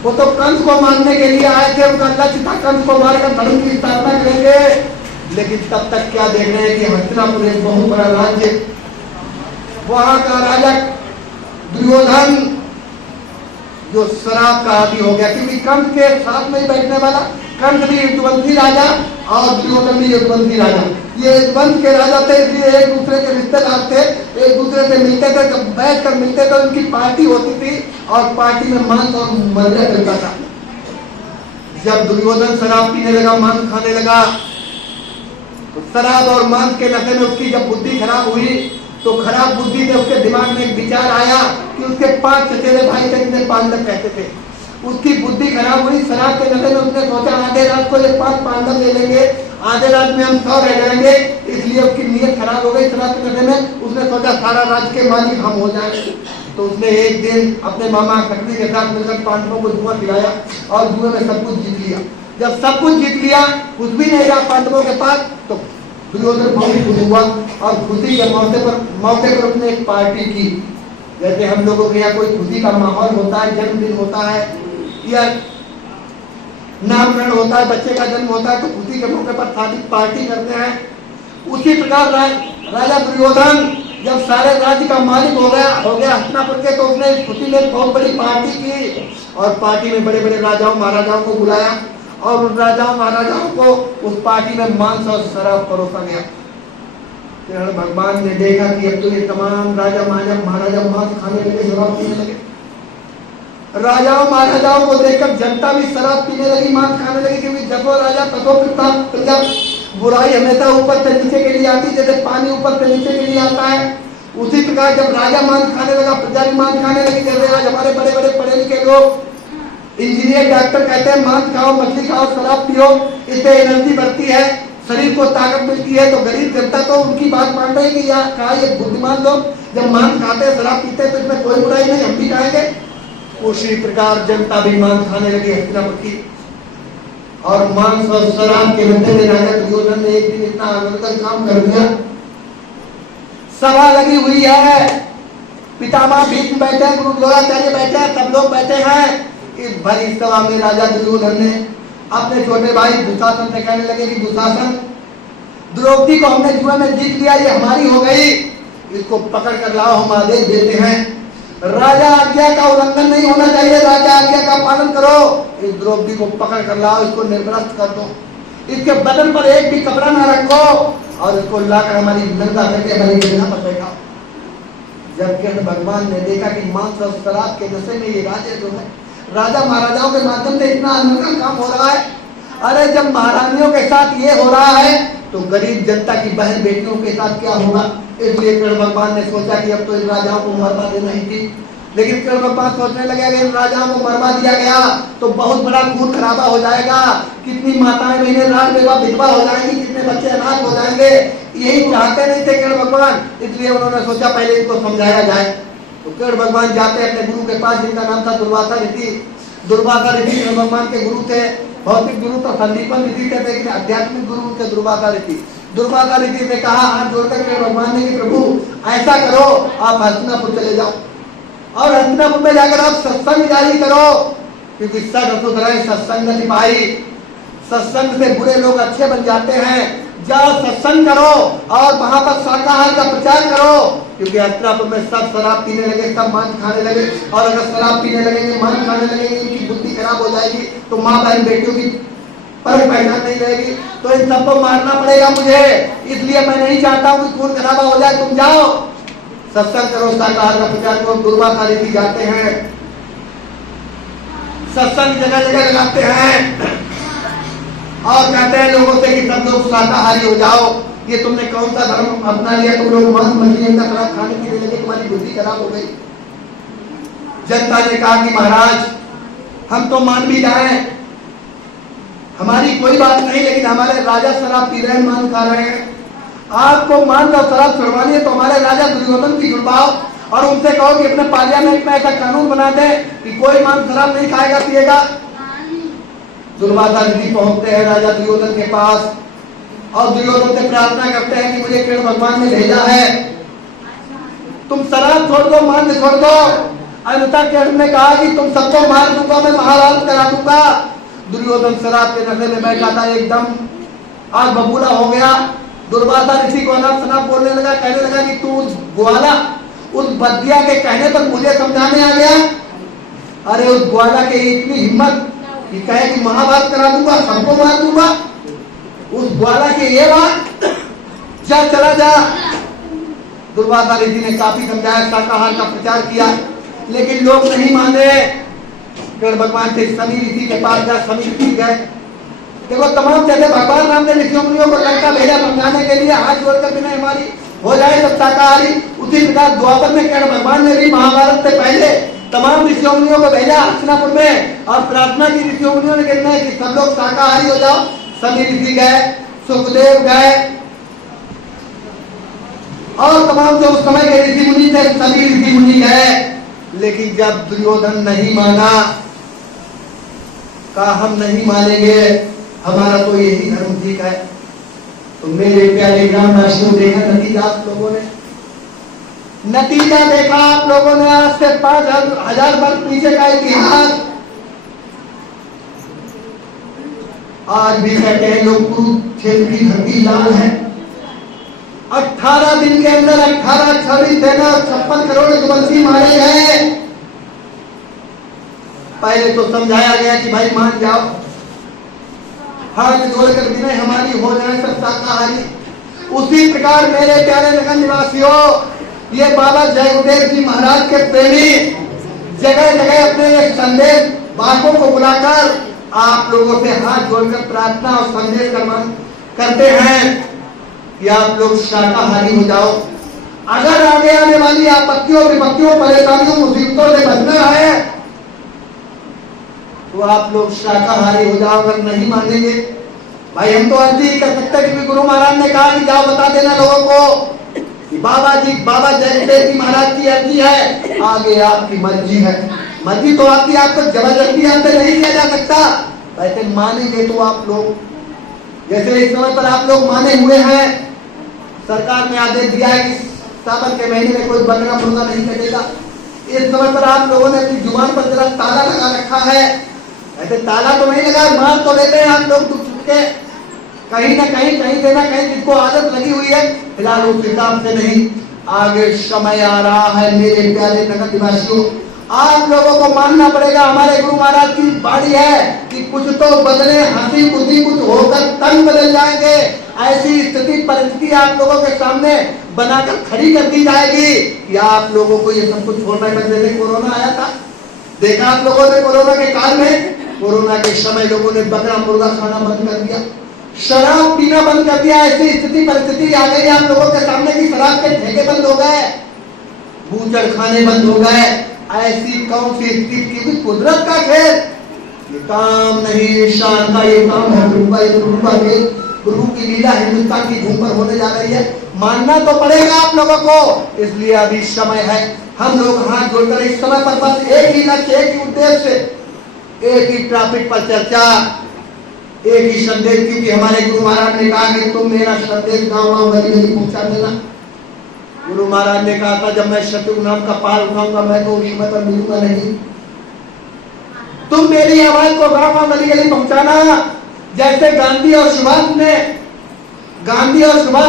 वो तो कंस को मारने के लिए आए थे, उनका लक्ष्य था कंस को मारकर धर्म की स्थापना करेंगे। लेकिन तब तक क्या देख रहे हैं कि हस्तिनापुर एक बहुत बड़ा राज्य, वहां का राजा दुर्योधन जो शराब का आदि हो गया, क्योंकि कंस के साथ में ही बैठने वाला, कंस भी युद्धवंशी राजा और दुर्योधन भी युद्धवंशी राजा, ये वंश के राजा थे, इसलिए एक दूसरे के रिश्तेदार थे, एक दूसरे से मिलते थे, जब बैठ कर मिलते थे उनकी पार्टी होती थी और पार्टी में मांस और मदिरा चलता था। जब दुर्योधन शराब पीने लगा, मांस खाने लगा, तो शराब और मांस के नशे में उसकी जब बुद्धि खराब हुई, तो खराब बुद्धि से उसके दिमाग में एक विचार आया कि उसके 5 चचेरे भाई थे जिन्हें पांडव कहते थे। उसकी बुद्धि खराब हुई, शराब के नशे में उसने सोचा आधे रात को ये 5 पांडव ले लेंगे, आधे रात में हम 100 रह जाएंगे, इसलिए उसकी नीयत खराब हो गई। शराब के नशे में उसने सोचा सारा राज्य के मालिक हम हो जाएंगे। तो उसने एक दिन अपने मामा शक्ति के साथ मिलकर पांडवों को जुआ खिलाया और जुए में सब कुछ जीत लिया। जब सब कुछ जीत लिया, कुछ भी नहीं रहा पांडवों के पास, तो दुर्योधन बहुत खुश हुआ और खुशी के मौके पर उसने एक पार्टी की। जैसे हम लोगों के यहाँ कोई खुशी का माहौल होता है, जन्मदिन होता है या नामकरण होता है, बच्चे का जन्म होता है, तो खुशी के मौके पर शादी पार्टी करते हैं। उसी प्रकार राजा दुर्योधन जब सारे राज्य का मालिक हो गया हस्तिनापुर के, तो उसने इस खुशी में बहुत बड़ी पार्टी की और पार्टी में बड़े बड़े राजाओं महाराजाओं को बुलाया और उन राजाओं महाराजाओं को उस पार्टी में मांस और शराब परोसा गया। कृष्ण भगवान ने देखा कि अब तो ये तमाम राजा महाराजा मांस खाने लगे, शराब पीने लगे। राजाओं महाराजाओं को देखकर जनता भी शराब पीने लगी, मांस खाने लगी, क्योंकि जसो राजा तसो प्रजा, बुराई हमेशा ऊपर से नीचे के लिए आती, जैसे पानी ऊपर से नीचे के लिए आता है, उसी प्रकार जब राजा मांस खाने लगा, प्रजा भी मांस खाने लगी। जैसे आज हमारे बड़े बड़े पढ़े लिखे लोग इंजीनियर डॉक्टर कहते हैं मांस खाओ, मछली खाओ, शराब पियो, इससे एनर्जी बढ़ती है, शरीर को ताकत मिलती है, तो गरीब जनता तो उनकी बात मान रही कि यार कहा ये बुद्धिमान लोग जब मांस खाते हैं, शराब पीते हैं, तो इसमें कोई बुराई नहीं, हम भी खाएंगे। उसी प्रकार जनता भी मांस खाने लगी हस्तिनापुर की, और मांस और शराब के नशे में राजा दुर्योधन ने एक दिन इतना आनंदकर काम कर दिया। सभा लगी हुई है, पितामह भीष्म बैठे हैं, गुरु द्रोणाचार्य बैठे हैं, सब लोग बैठे हैं। इस भरी सभा में राजा दुर्योधन ने अपने छोटे भाई दुशासन से कहने लगे कि दुशासन, द्रौपदी को हमने जुए में जीत लिया, ये हमारी हो गई, इसको पकड़ कर लाओ, हम आदेश देते हैं, राजा आज्ञा का उल्लंघन नहीं होना चाहिए, राजा आज्ञा का पालन करो, इस द्रौपदी को पकड़ कर लाओ, इसको निर्वस्त्र कर दो, इसके बदन पर एक भी कपड़ा ना रखो और इसको लाकर हमारी नंगा करके हमारी जगह पर बैठाओ। जब कृष्ण भगवान ने देखा कि मांस और शराब के नशे में ये राजा जो है, राजा महाराजाओं के माध्यम से इतना अनोखा काम हो रहा है, अरे जब महारानियों के साथ ये हो रहा है तो गरीब जनता की बहन बेटियों के साथ क्या होगा। इसलिए कृष्ण भगवान ने सोचा कि अब तो इन राजाओं को मरवा देना ही थी। लेकिन कृष्ण भगवान सोचने लगे अगर इन राजाओं को मरवा दिया गया तो बहुत बड़ा खून खराबा हो जाएगा, कितनी माताएं महीने रात विधवा हो जाएंगी, कितने बच्चे अनाथ हो जाएंगे, यही चाहते नहीं थे कृष्ण भगवान। इसलिए उन्होंने सोचा पहले इनको समझाया जाए। तो कृष्ण भगवान जाते अपने गुरु के पास, जिनका नाम था दुर्वासा ऋषि। दुर्वासा ऋषि कृष्ण भगवान के गुरु थे। भौतिक गुरु तो संदीपन ऋषि थे, लेकिन आध्यात्मिक गुरु थे दुर्वासा ऋषि। दुर्वासा ऋषि ने कहा हाथ जोड़कर कृष्ण भगवान ने कि प्रभु ऐसा करो, आप हस्तिनापुर चले जाओ और हस्तिनापुर में जाकर आप सत्संग जारी करो, क्योंकि सत्संग सिपाही, सत्संग से बुरे लोग अच्छे बन जाते हैं। जाओ सत्संग करो और वहां पर शाकाहार का प्रचार करो, क्योंकि हस्तिनापुर में सब शराब पीने लगे, सब मांस खाने लगे, और अगर शराब पीने लगेंगे, मांस खाने लगेंगे, इनकी बुद्धि खराब हो जाएगी, तो माँ बहन बेटियों की परख पहचान नहीं रहेगी, तो इन सबको मारना पड़ेगा मुझे। इसलिए मैं नहीं चाहता हूँ कि खून खराबा हो जाए, तुम जाओ सत्संग करो, शाकाहार का प्रचार करो। दुर्वासा ऋषि जाते हैं, सत्संग जगह जगह लगाते हैं और कहते हैं लोगों से कि सब लोग शाकाहारी हो जाओ। ये तुमने कौन सा धर्म अपना लिया, तुम लोग मांस मछली का खराब खाने के लिए लगे, तुम्हारी बुद्धि खराब हो गई। जनता ने कहा कि महाराज हम तो मान भी जाए, हमारी कोई बात नहीं, लेकिन हमारे राजा शराब पी रहे हैं, मांस खा रहे हैं, आपको मांस और शराब छुड़वानी है तो हमारे राजा दुर्योधन की जुड़वाओ और उनसे कहो कि अपने पार्लियामेंट में ऐसा कानून बना दे कि कोई मांस शराब नहीं खाएगा पिएगा। दुर्वासा ऋषि पहुंचते हैं राजा दुर्योधन के पास और दुर्योधन से प्रार्थना करते हैं कि मुझे कृष्ण भगवान ने भेजा है, तुम शराब छोड़ दो, मांस छोड़ दो। अन्यथा कृष्ण ने कहा कि तुम सबको मार दूंगा, मैं महाभारत करा दूंगा। दुर्योधन शराब के नशे में बैठा था, एकदम आग बबूला हो गया। दुर्वासा ऋषि को अनाप शनाप बोलने लगा, कहने लगा कि तू उस ग्वाला, उस बदिया के कहने पर मुझे समझाने आ गया। अरे उस ग्वाला के इतनी हिम्मत कि कहे कि महाभारत करा दूंगा, सबको मार दूंगा। उस ग्वाला की ये बात, जा चला जा। दुर्वासा ऋषि ने काफी समझाया, शाकाहार का प्रचार किया, लेकिन लोग नहीं माने। फिर भगवान से समी ऋषि के पास जा, समी ऋषि गए। देखो तमाम जगह भगवान राम ने ऋषियों मुनियों को लंका भेजा समझाने के लिए, हाथ जोड़कर बिना हमारी हो जाए सब शाकाहारी। उसी प्रकार द्वापर में कृष्ण भगवान ने भी महाभारत से पहले तमाम ऋषियों मुनियों को भेजा हस्तिनापुर में और प्रार्थना की ऋषियों मुनियों ने कहना है कि सब लोग शाकाहारी हो जाओ। सभी ऋषि गए, सुखदेव गए और तमाम जो उस समय के ऋषि मुनि थे सभी ऋषि मुनि गए। लेकिन जब दुर्योधन नहीं माना, कहा हम नहीं मानेंगे, हमारा तो यही धर्म ठीक है। तो मेरे प्यारे ग्रामवासियों, देखा नतीजा आप लोगों ने, नतीजा देखा आप लोगों ने। आज से 5000 वर्ष पीछे का इतिहास आज भी कहते हैं लोग, कुरुक्षेत्र की धरती लाल है। 18 दिन के अंदर 18 26 सेना 56 करोड़ युवती मारे गए। पहले तो समझाया गया कि भाई मान जाओ, हाथ जोड़कर विनय हमारी हो जाए सब शाकाहारी। उसी प्रकार मेरे प्यारे नगर निवासियों, ये बाबा जय गुरुदेव जी महाराज के प्रेमी जगह जगह अपने एक संदेश बातों को बुलाकर आप लोगों से हाथ जोड़कर प्रार्थना और संदेश करते हैं कि आप लोग शाकाहारी हो जाओ। अगर आगे आने वाली आपत्तियों विपत्तियों परेशानियों मुसीबतों से बचना है तो आप लोग शाकाहारी हो जाओ। अगर नहीं मानेंगे, भाई हम तो अर्जी ही कर सकते हैं, क्योंकि गुरु महाराज ने कहा कि जाओ बता देना लोगों को कि बाबा जय गुरुदेव जी महाराज की अर्जी है, आगे आपकी मर्जी है। मर्जी तो आपकी, आपको जबरदस्ती आपसे नहीं किया जा सकता। वैसे मानेंगे तो आप लोग, जैसे इस समय पर आप लोग माने हुए हैं, सरकार ने आदेश दिया है कि सावन के महीने में कोई बकरा मुर्गा नहीं कटेगा। इस समय पर आप लोगों ने अपनी जुबान पर जरा ताला लगा रखा है। ऐसे ताला तो नहीं लगा, मार तो लेते हैं आप लोग दुख के, कहीं ना कहीं कहीं जिसको आदत लगी हुई है। फिलहाल उस हिसाब से नहीं, आगे समय आ रहा है मेरे प्यारे नगर निवासियों, आप लोगों को मानना पड़ेगा। हमारे गुरु महाराज की बाणी है कि कुछ तो बदले, हंसी खुशी कुछ होकर तंग बदल जाएंगे। ऐसी स्थिति परिस्थिति आप लोगों के सामने बनाकर खड़ी कर दी जाएगी कि आप लोगों को ये सब कुछ छोड़ना है। जैसे कोरोना आया था, देखा आप लोगों ने, कोरोना के काल में, कोरोना के समय लोगों ने बकरा मुर्गा खाना बंद कर दिया, शराब पीना बंद कर दिया। ऐसी स्थिति परिस्थिति आ गई आप लोगों के सामने कि शराब के ठेके बंद हो गए, बूचड़ खाने बंद हो गए। ऐसी कौन सी स्थिति, क्योंकि कुदरत का खेल, ये काम नहीं ईशान का, ये काम है गुरु की लीला हिंदुस्तान की भूमि पर होने जा रही है। मानना तो पड़ेगा आप लोगों को, इसलिए अभी समय है। हम लोग हाथ जोड़कर इस समय पर बस एक ही लक्ष्य, एक ही उद्देश्य, एक ही टॉपिक पर चर्चा, एक ही संदेश, क्योंकि हमारे गुरु महाराज ने कहा कि तुम मेरा संदेश गाँव गली गली पहुंचा देना। गुरु महाराज ने कहा था, जब मैं शत्रु नाम का पार उठाऊंगा मैं तो उस समय पर मिलूंगा नहीं। तुम मेरी आवाज को गाँव गली गली पहुंचाना। जैसे गांधी और सुभाष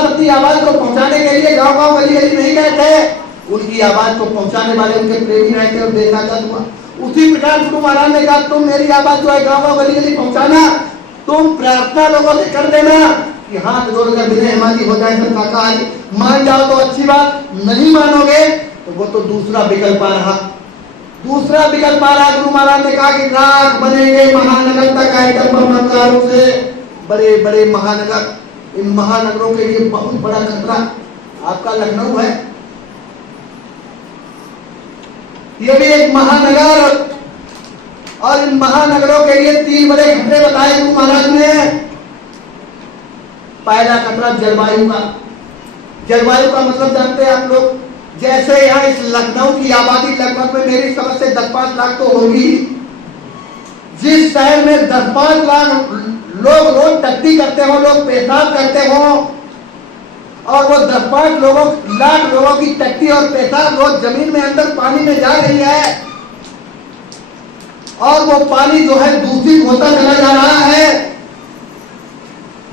अपनी आवाज को पहुंचाने के लिए गाँव गली गली नहीं गए थे, उनकी आवाज को पहुंचाने वाले उनके प्रेमी रहे थे और देशाजाद हुआ। उसी प्रकार गुरु महाराज ने कहा, तुम मेरी आवाज जो है गाँव गली गली पहुंचाना। तुम प्रार्थना लोगों से कर देना कि हाथ जोड़कर विनय हमारी हो जाए सब शाकाहारी। मान जाओ तो अच्छी बात, नहीं मानोगे तो वो तो दूसरा विकल्प आ रहा। दूसरा विकल्प आ रहा, गुरु महाराज ने कहा कि राग बनेंगे महानगर तक आइटम से, बड़े बड़े महानगर, इन महानगरों के लिए बहुत बड़ा खतरा आपका लखनऊ है। ये भी एक महानगर, और इन महानगरों के लिए 3 बड़े खतरे बताए गुरु महाराज ने। पहला खतरा जलवायु का। जलवायु का मतलब जानते हैं आप लोग, जैसे यहाँ इस लखनऊ की आबादी लगभग में मेरी समझ से 10-5 लाख तो होगी। जिस शहर में 10-5 लाख लोग रोज टट्टी करते हो, लोग पेशाब करते हो, और वो 10-5 लाख लोगों की टट्टी और पेशाब रोज जमीन में अंदर पानी में जा रही है, और वो पानी जो है दूषित होता चला जा रहा है।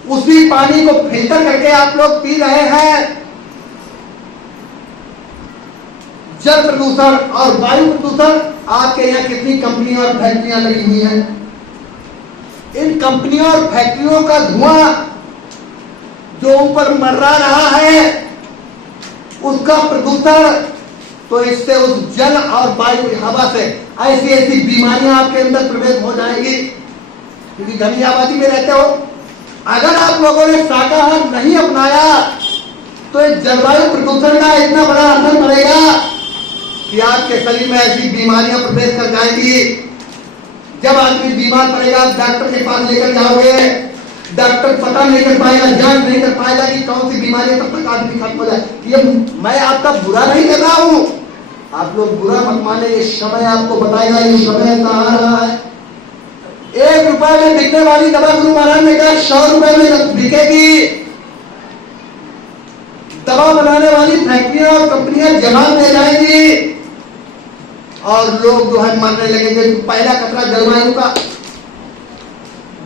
उसी पानी को फिल्टर करके आप लोग पी रहे हैं। जल प्रदूषण और वायु प्रदूषण, आपके यहाँ कितनी कंपनियां और फैक्ट्रियां लगी हुई हैं। इन कंपनियों और फैक्ट्रियों का धुआं जो ऊपर मर्रा रहा है, उसका प्रदूषण, तो इससे उस जल और वायु हवा से ऐसी ऐसी बीमारियां आपके अंदर प्रवेश हो जाएंगी, क्योंकि घनी आबादी में रहते हो। अगर आप लोगों ने शाकाहार नहीं अपनाया तो इस जलवायु प्रदूषण का इतना बड़ा असर पड़ेगा कि आपके शरीर में ऐसी बीमारियां प्रवेश कर जाएंगी। जब आदमी बीमार पड़ेगा, डॉक्टर के पास लेकर जाओगे, डॉक्टर पता नहीं कर पाएगा, जांच नहीं कर पाएगा कि कौन सी बीमारी, तब तक आदमी खत्म हो जाए। ये मैं आपका बुरा नहीं कर रहा हूं, आप लोग बुरा मत माने, ये समय आपको बताएगा ये समय कहाँ आ रहा है। 1 रुपए में बिकने वाली दवा गुरु महाराज ने कहा 100 रुपए में बिकेगी। दवा बनाने वाली फैक्ट्रियां और कंपनियां जवाब दे जाएंगी और लोग जो है मरने लगेंगे। पहला खतरा जलवायु का,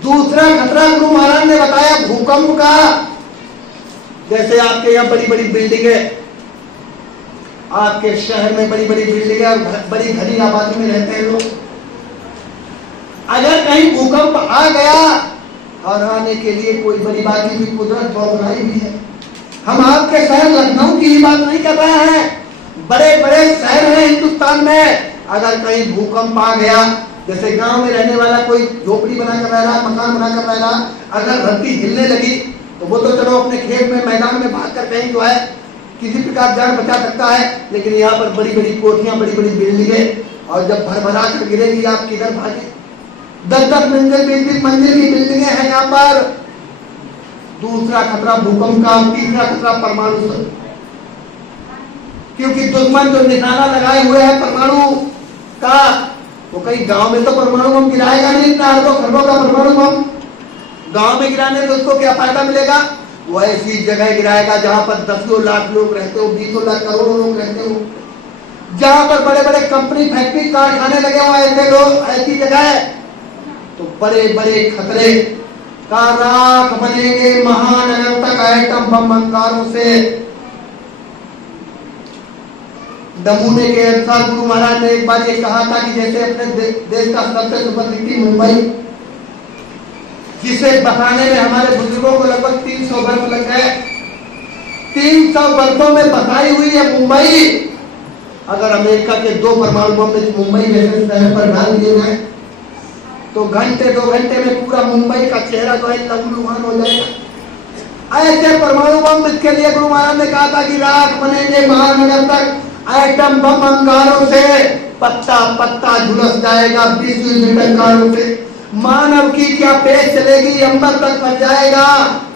दूसरा खतरा गुरु महाराज ने बताया भूकंप का। जैसे आपके यहाँ बड़ी बड़ी बिल्डिंगें, आपके शहर में बड़ी बड़ी बिल्डिंगें और बड़ी घनी आबादी में रहते हैं लोग, अगर कहीं भूकंप आ गया, और आने के लिए कोई बड़ी बात नहीं, कुदरत बहुत बनाई हुई है। हम आपके शहर लखनऊ की ही बात नहीं कर रहे हैं, बड़े बड़े शहर हैं हिंदुस्तान में। अगर कहीं भूकंप आ गया, जैसे गांव में रहने वाला कोई झोपड़ी बनाकर रह रहा, मकान बनाकर रह रहा, अगर धरती हिलने लगी तो वो तो चलो अपने खेत में मैदान में भाग कर कहीं जो है किसी प्रकार जान बचा सकता है, लेकिन यहाँ पर बड़ी बड़ी कोठियां, बड़ी बड़ी बिल्डिंगें, और जब भरभरा कर गिरेगी आप किधर भागे। 10-10 मंजिल 20-20 मंजिल की बिल्डिंगें हैं यहाँ पर। दूसरा खतरा भूकंप का, तीसरा खतरा परमाणु से, क्योंकि दुश्मन जो निशाना लगाए हुए हैं परमाणु का, वो कहीं गांव में तो परमाणु बम गिराएगा नहीं, इतना अरबों खरबों का परमाणु बम गांव में गिराने से उसको क्या फायदा मिलेगा। वो ऐसी जगह गिराएगा जहां पर 10 लाख लोग रहते हो, 20 लाख करोड़ों लोग रहते हो, जहां पर बड़े बड़े कंपनी फैक्ट्री कारखाने लगे हुए, ऐसे लोग, ऐसी जगह, तो बड़े बड़े खतरे का राख बनेंगे महान अनंतक एटम बम अंगारों से। नमूने के अनुसार गुरु महाराज ने एक बार ये कहा था कि जैसे अपने देश का सबसे सुपर सिटी मुंबई, जिसे बसाने में हमारे बुजुर्गों को लगभग 300 वर्ष लग गए, 300 वर्षों में बसाई हुई है मुंबई। अगर अमेरिका के 2 परमाणु बम मुंबई जैसे शहर पर डाल दिए गए तो घंटे 2 घंटे में पूरा मुंबई का चेहरा जो है लहूलुहान हो जाएगा। ऐसे परमाणु बम, इसके लिए गुरु महाराज ने कहा था कि राख बनेंगे महानगर तक एटम बम अंगारों से, पत्ता पत्ता झुलस जाएगा विश्व अंगारों से। मानव की क्या पेश चलेगी, अंबर तक बच जाएगा,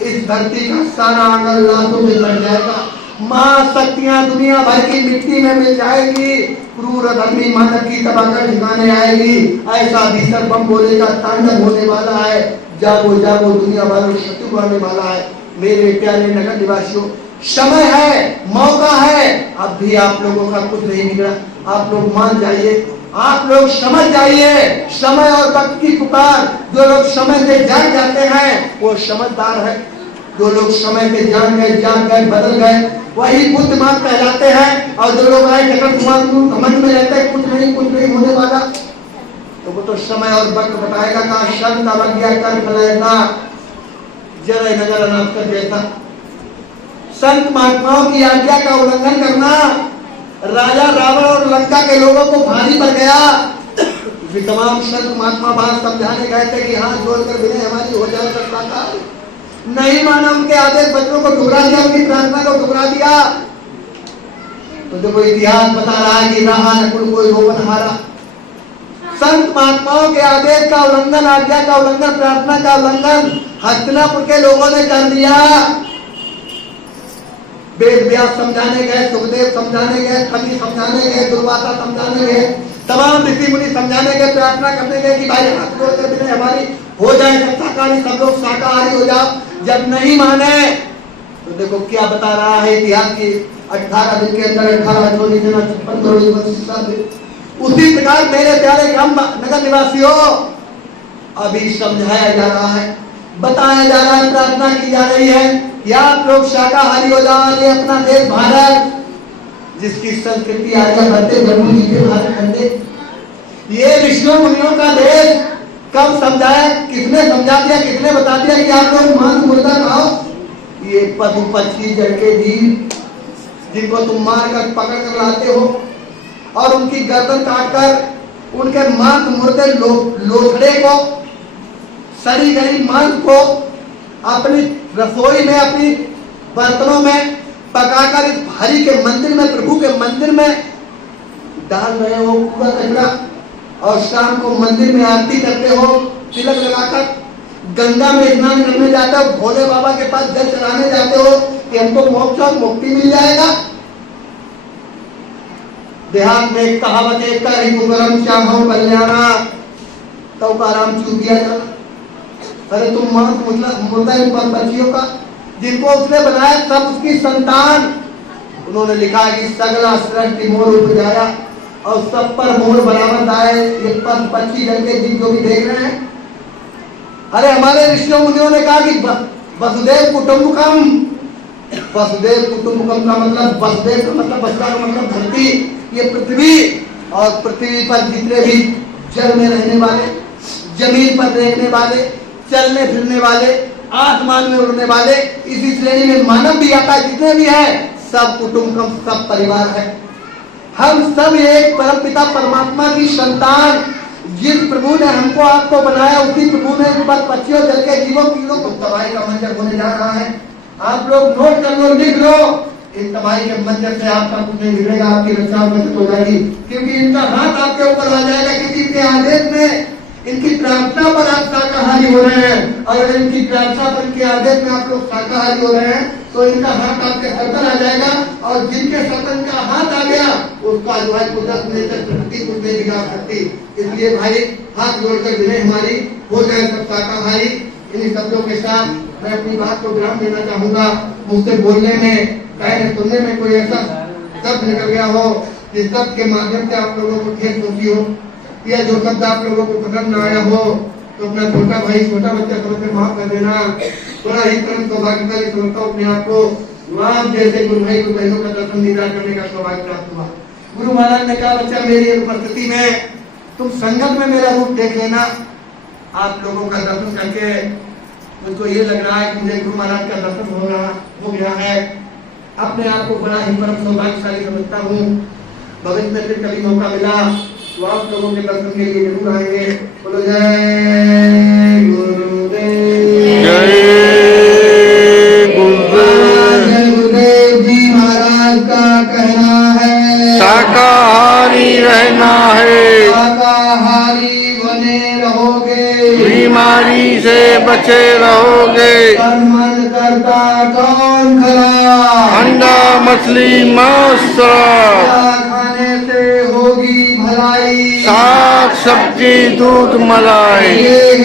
इस धरती का सारा आंगन लाशों में बच जाएगा। महाशक्तियां दुनिया भर की मिट्टी में मिल जाएगी, क्रूर धर्मी मानव की तबाकर ठिकाने आएगी। ऐसा भीषण बम बोले का तांडव होने वाला है। जागो जागो दुनिया वालों, शत्रु आने वाला है। मेरे प्यारे नगर निवासियों, समय है, मौका है, अब भी आप लोगों का कुछ नहीं बिगड़ा। आप लोग मान जाइए, आप लोग समझ जाइए, समय और वक्त की पुकार। जो लोग समय से जान जाते हैं वो समझदार है, जो लोग समय से जान गए, जान गए, बदल गए, वही बुद्धिमान कहलाते हैं। और जो लोग आए घमंड में रहते हैं, कुछ नहीं होने वाला, तो वो तो समय और वक्त बताएगा। का शब्द अवज्ञा कर फलेगा जय नगर अनाथ कर जैसा। संत महात्माओं की आज्ञा का उल्लंघन करना राजा रावण और लंका के लोगों को भारी पड़ गया। तमाम संत महात्मा बात समझाने गए थे कि हाथ जोड़कर विनय हमारी हो जाए सकता था, नहीं माना, उनके आदेश बच्चों को ठुकरा दिया, उनकी प्रार्थना को ठुकरा दिया। तो देखो इतिहास बता रहा है कि रहा नकुल कोई रोवन हारा। संत महात्माओं के आदेश का उल्लंघन, आज्ञा का उल्लंघन, प्रार्थना का उल्लंघन हस्तिनापुर के लोगों ने कर दिया। वेद व्यास समझाने गए, सुखदेव समझाने गए, कवि समझाने गए, दुर्वासा समझाने गए, तमाम ऋषि मुनि समझाने के प्रार्थना करने के कि भाई हाथ जोड़कर विनय हमारी हो जाए, सब शाकाहारी, सब लोग शाकाहारी हो जाओ। जब नहीं माने तो देखो क्या बता रहा है इतिहास की 18 दिन के अंदर 18 जोड़ी देना 56 करोड़। उसी प्रकार मेरे प्यारे ग्राम नगर निवासियों, अभी समझाया जा रहा है, बताया जा रहा है, प्रार्थना की जा रही है कि आप लोग शाकाहारी हो जाओ। ये अपना देश भारत, जिसकी संस्कृति आगे बढ़ते जम्मू जी के भारत खंडे, ये ऋषियों मुनियों का देश, कब समझाया, किसने समझा दिया, किसने बता दिया कि आप लोग मांस मुर्गा खाओ? ये पशु पक्षी जड़ के जीव जिनको तुम मार कर पकड़ कर लाते हो और उनकी गर्दन काटकर उनके मांस मुर्दे लोथड़े को, सड़ी गली मांस को अपनी रसोई में, अपनी बर्तनों में पकाकर इस हरि के मंदिर में, प्रभु के मंदिर में डाल रहे हो पूरा कचरा, और शाम को मंदिर में आरती करते हो, तिलक लगाकर गंगा में स्नान करने जाते हो, भोले बाबा के पास जल चढ़ाने जाते हो कि हमको मोक्ष और मुक्ति मिल जाएगा। देहात में एक कहावत है, कहीं मुगरम चाहो कल्याणा, तो का आराम चूक दिया जाना। अरे तुम मांस मुर्दा इन पक्षियों का, जिनको उसने बनाया सब उसकी संतान। उन्होंने लिखा कि सगला सृष्टि मोर उपजाया, और सब पर मोर बराबर आए। ये पक्षी जल के जीव जो भी देख रहे हैं, अरे हमारे ऋषियों मुनियों ने कहा कि वसुदेव कुटुंबकम, वसुदेव कुटुंबकम का मतलब, वसुदेव का मतलब, वसुदेव का मतलब धरती, ये पृथ्वी, और पृथ्वी पर जितने भी जल में रहने वाले, जमीन पर रहने वाले, चलने फिरने वाले, आसमान में उड़ने वाले, इसी श्रेणी में मानव भी आता है। जितने भी है सब कुटुंबकम, सब परिवार है। हम सब एक परमपिता परमात्मा की संतान। जिस प्रभु ने हमको आपको बनाया, उसी प्रभु ने ऊपर पक्षियों, जल के जीवों, कीड़ों को तबाही का मंजर होने जा रहा है। आप लोग नोट कर लो, लिख लो, इस तबाही के मंजर से आपका कुछ नहीं मिलेगा, आपकी रक्षा मदद हो जाएगी, क्योंकि इनका हाथ आपके ऊपर आ जाएगा। किसी के आदेश में, इनकी प्रार्थना पर आप शाकाहारी हो रहे हैं, और अगर इनकी प्रार्थना पर, इनके आदेश में आप लोग शाकाहारी हो रहे हैं, तो इनका हाथ आपके सर पर आ जाएगा, और जिनके सर पर इनका हाथ आ गया उसका जो है कुदरत ने प्रकृति कुछ नहीं बिगाड़ सकती। इसलिए भाई हाथ जोड़कर विनय हमारी हो जाए, सब शाकाहारी। इन शब्दों के साथ मैं अपनी बात को विराम देना चाहूंगा। मुझसे बोलने में, कहने सुनने में कोई ऐसा शब्द निकल गया हो जिस शब्द के माध्यम से आप लोगों को ठेस पहुंची हो, या जो शब्द आप लोगों को पसंद न आया हो, तो अपना छोटा भाई, छोटा बच्चा समझ कर माफ कर देना। थोड़ा ही परम सौभाग्यशाली समझता हूँ अपने आप को। आप जैसे गुरु भाई, गुरु बहनों का दर्शन दीदार करने का सौभाग्य प्राप्त हुआ। गुरु महाराज ने कहा, बच्चा मेरी उपस्थिति में तुम संगत में मेरा रूप देख लेना। आप लोगों का दर्शन करके मुझको ये लग रहा है कि मुझे गुरु महाराज का दर्शन हो गया है। अपने आप को बड़ा ही परम सौभाग्यशाली समझता हूँ। भविष्य में फिर कभी मौका मिला तो आप लोगों के दर्शन के लिए जरूर आएंगे। बोलो जय गुरुदेव, जय गुरुदेव। जय गुरुदेव जी महाराज का कहना है शाकाहारी रहना है, शाकाहारी बने रहोगे, बीमारी से बचे रहोगे। मन करता कौन खरा, अंडा मछली मांस खाने से होगी भलाई, साग सब्जी दूध मलाई। ये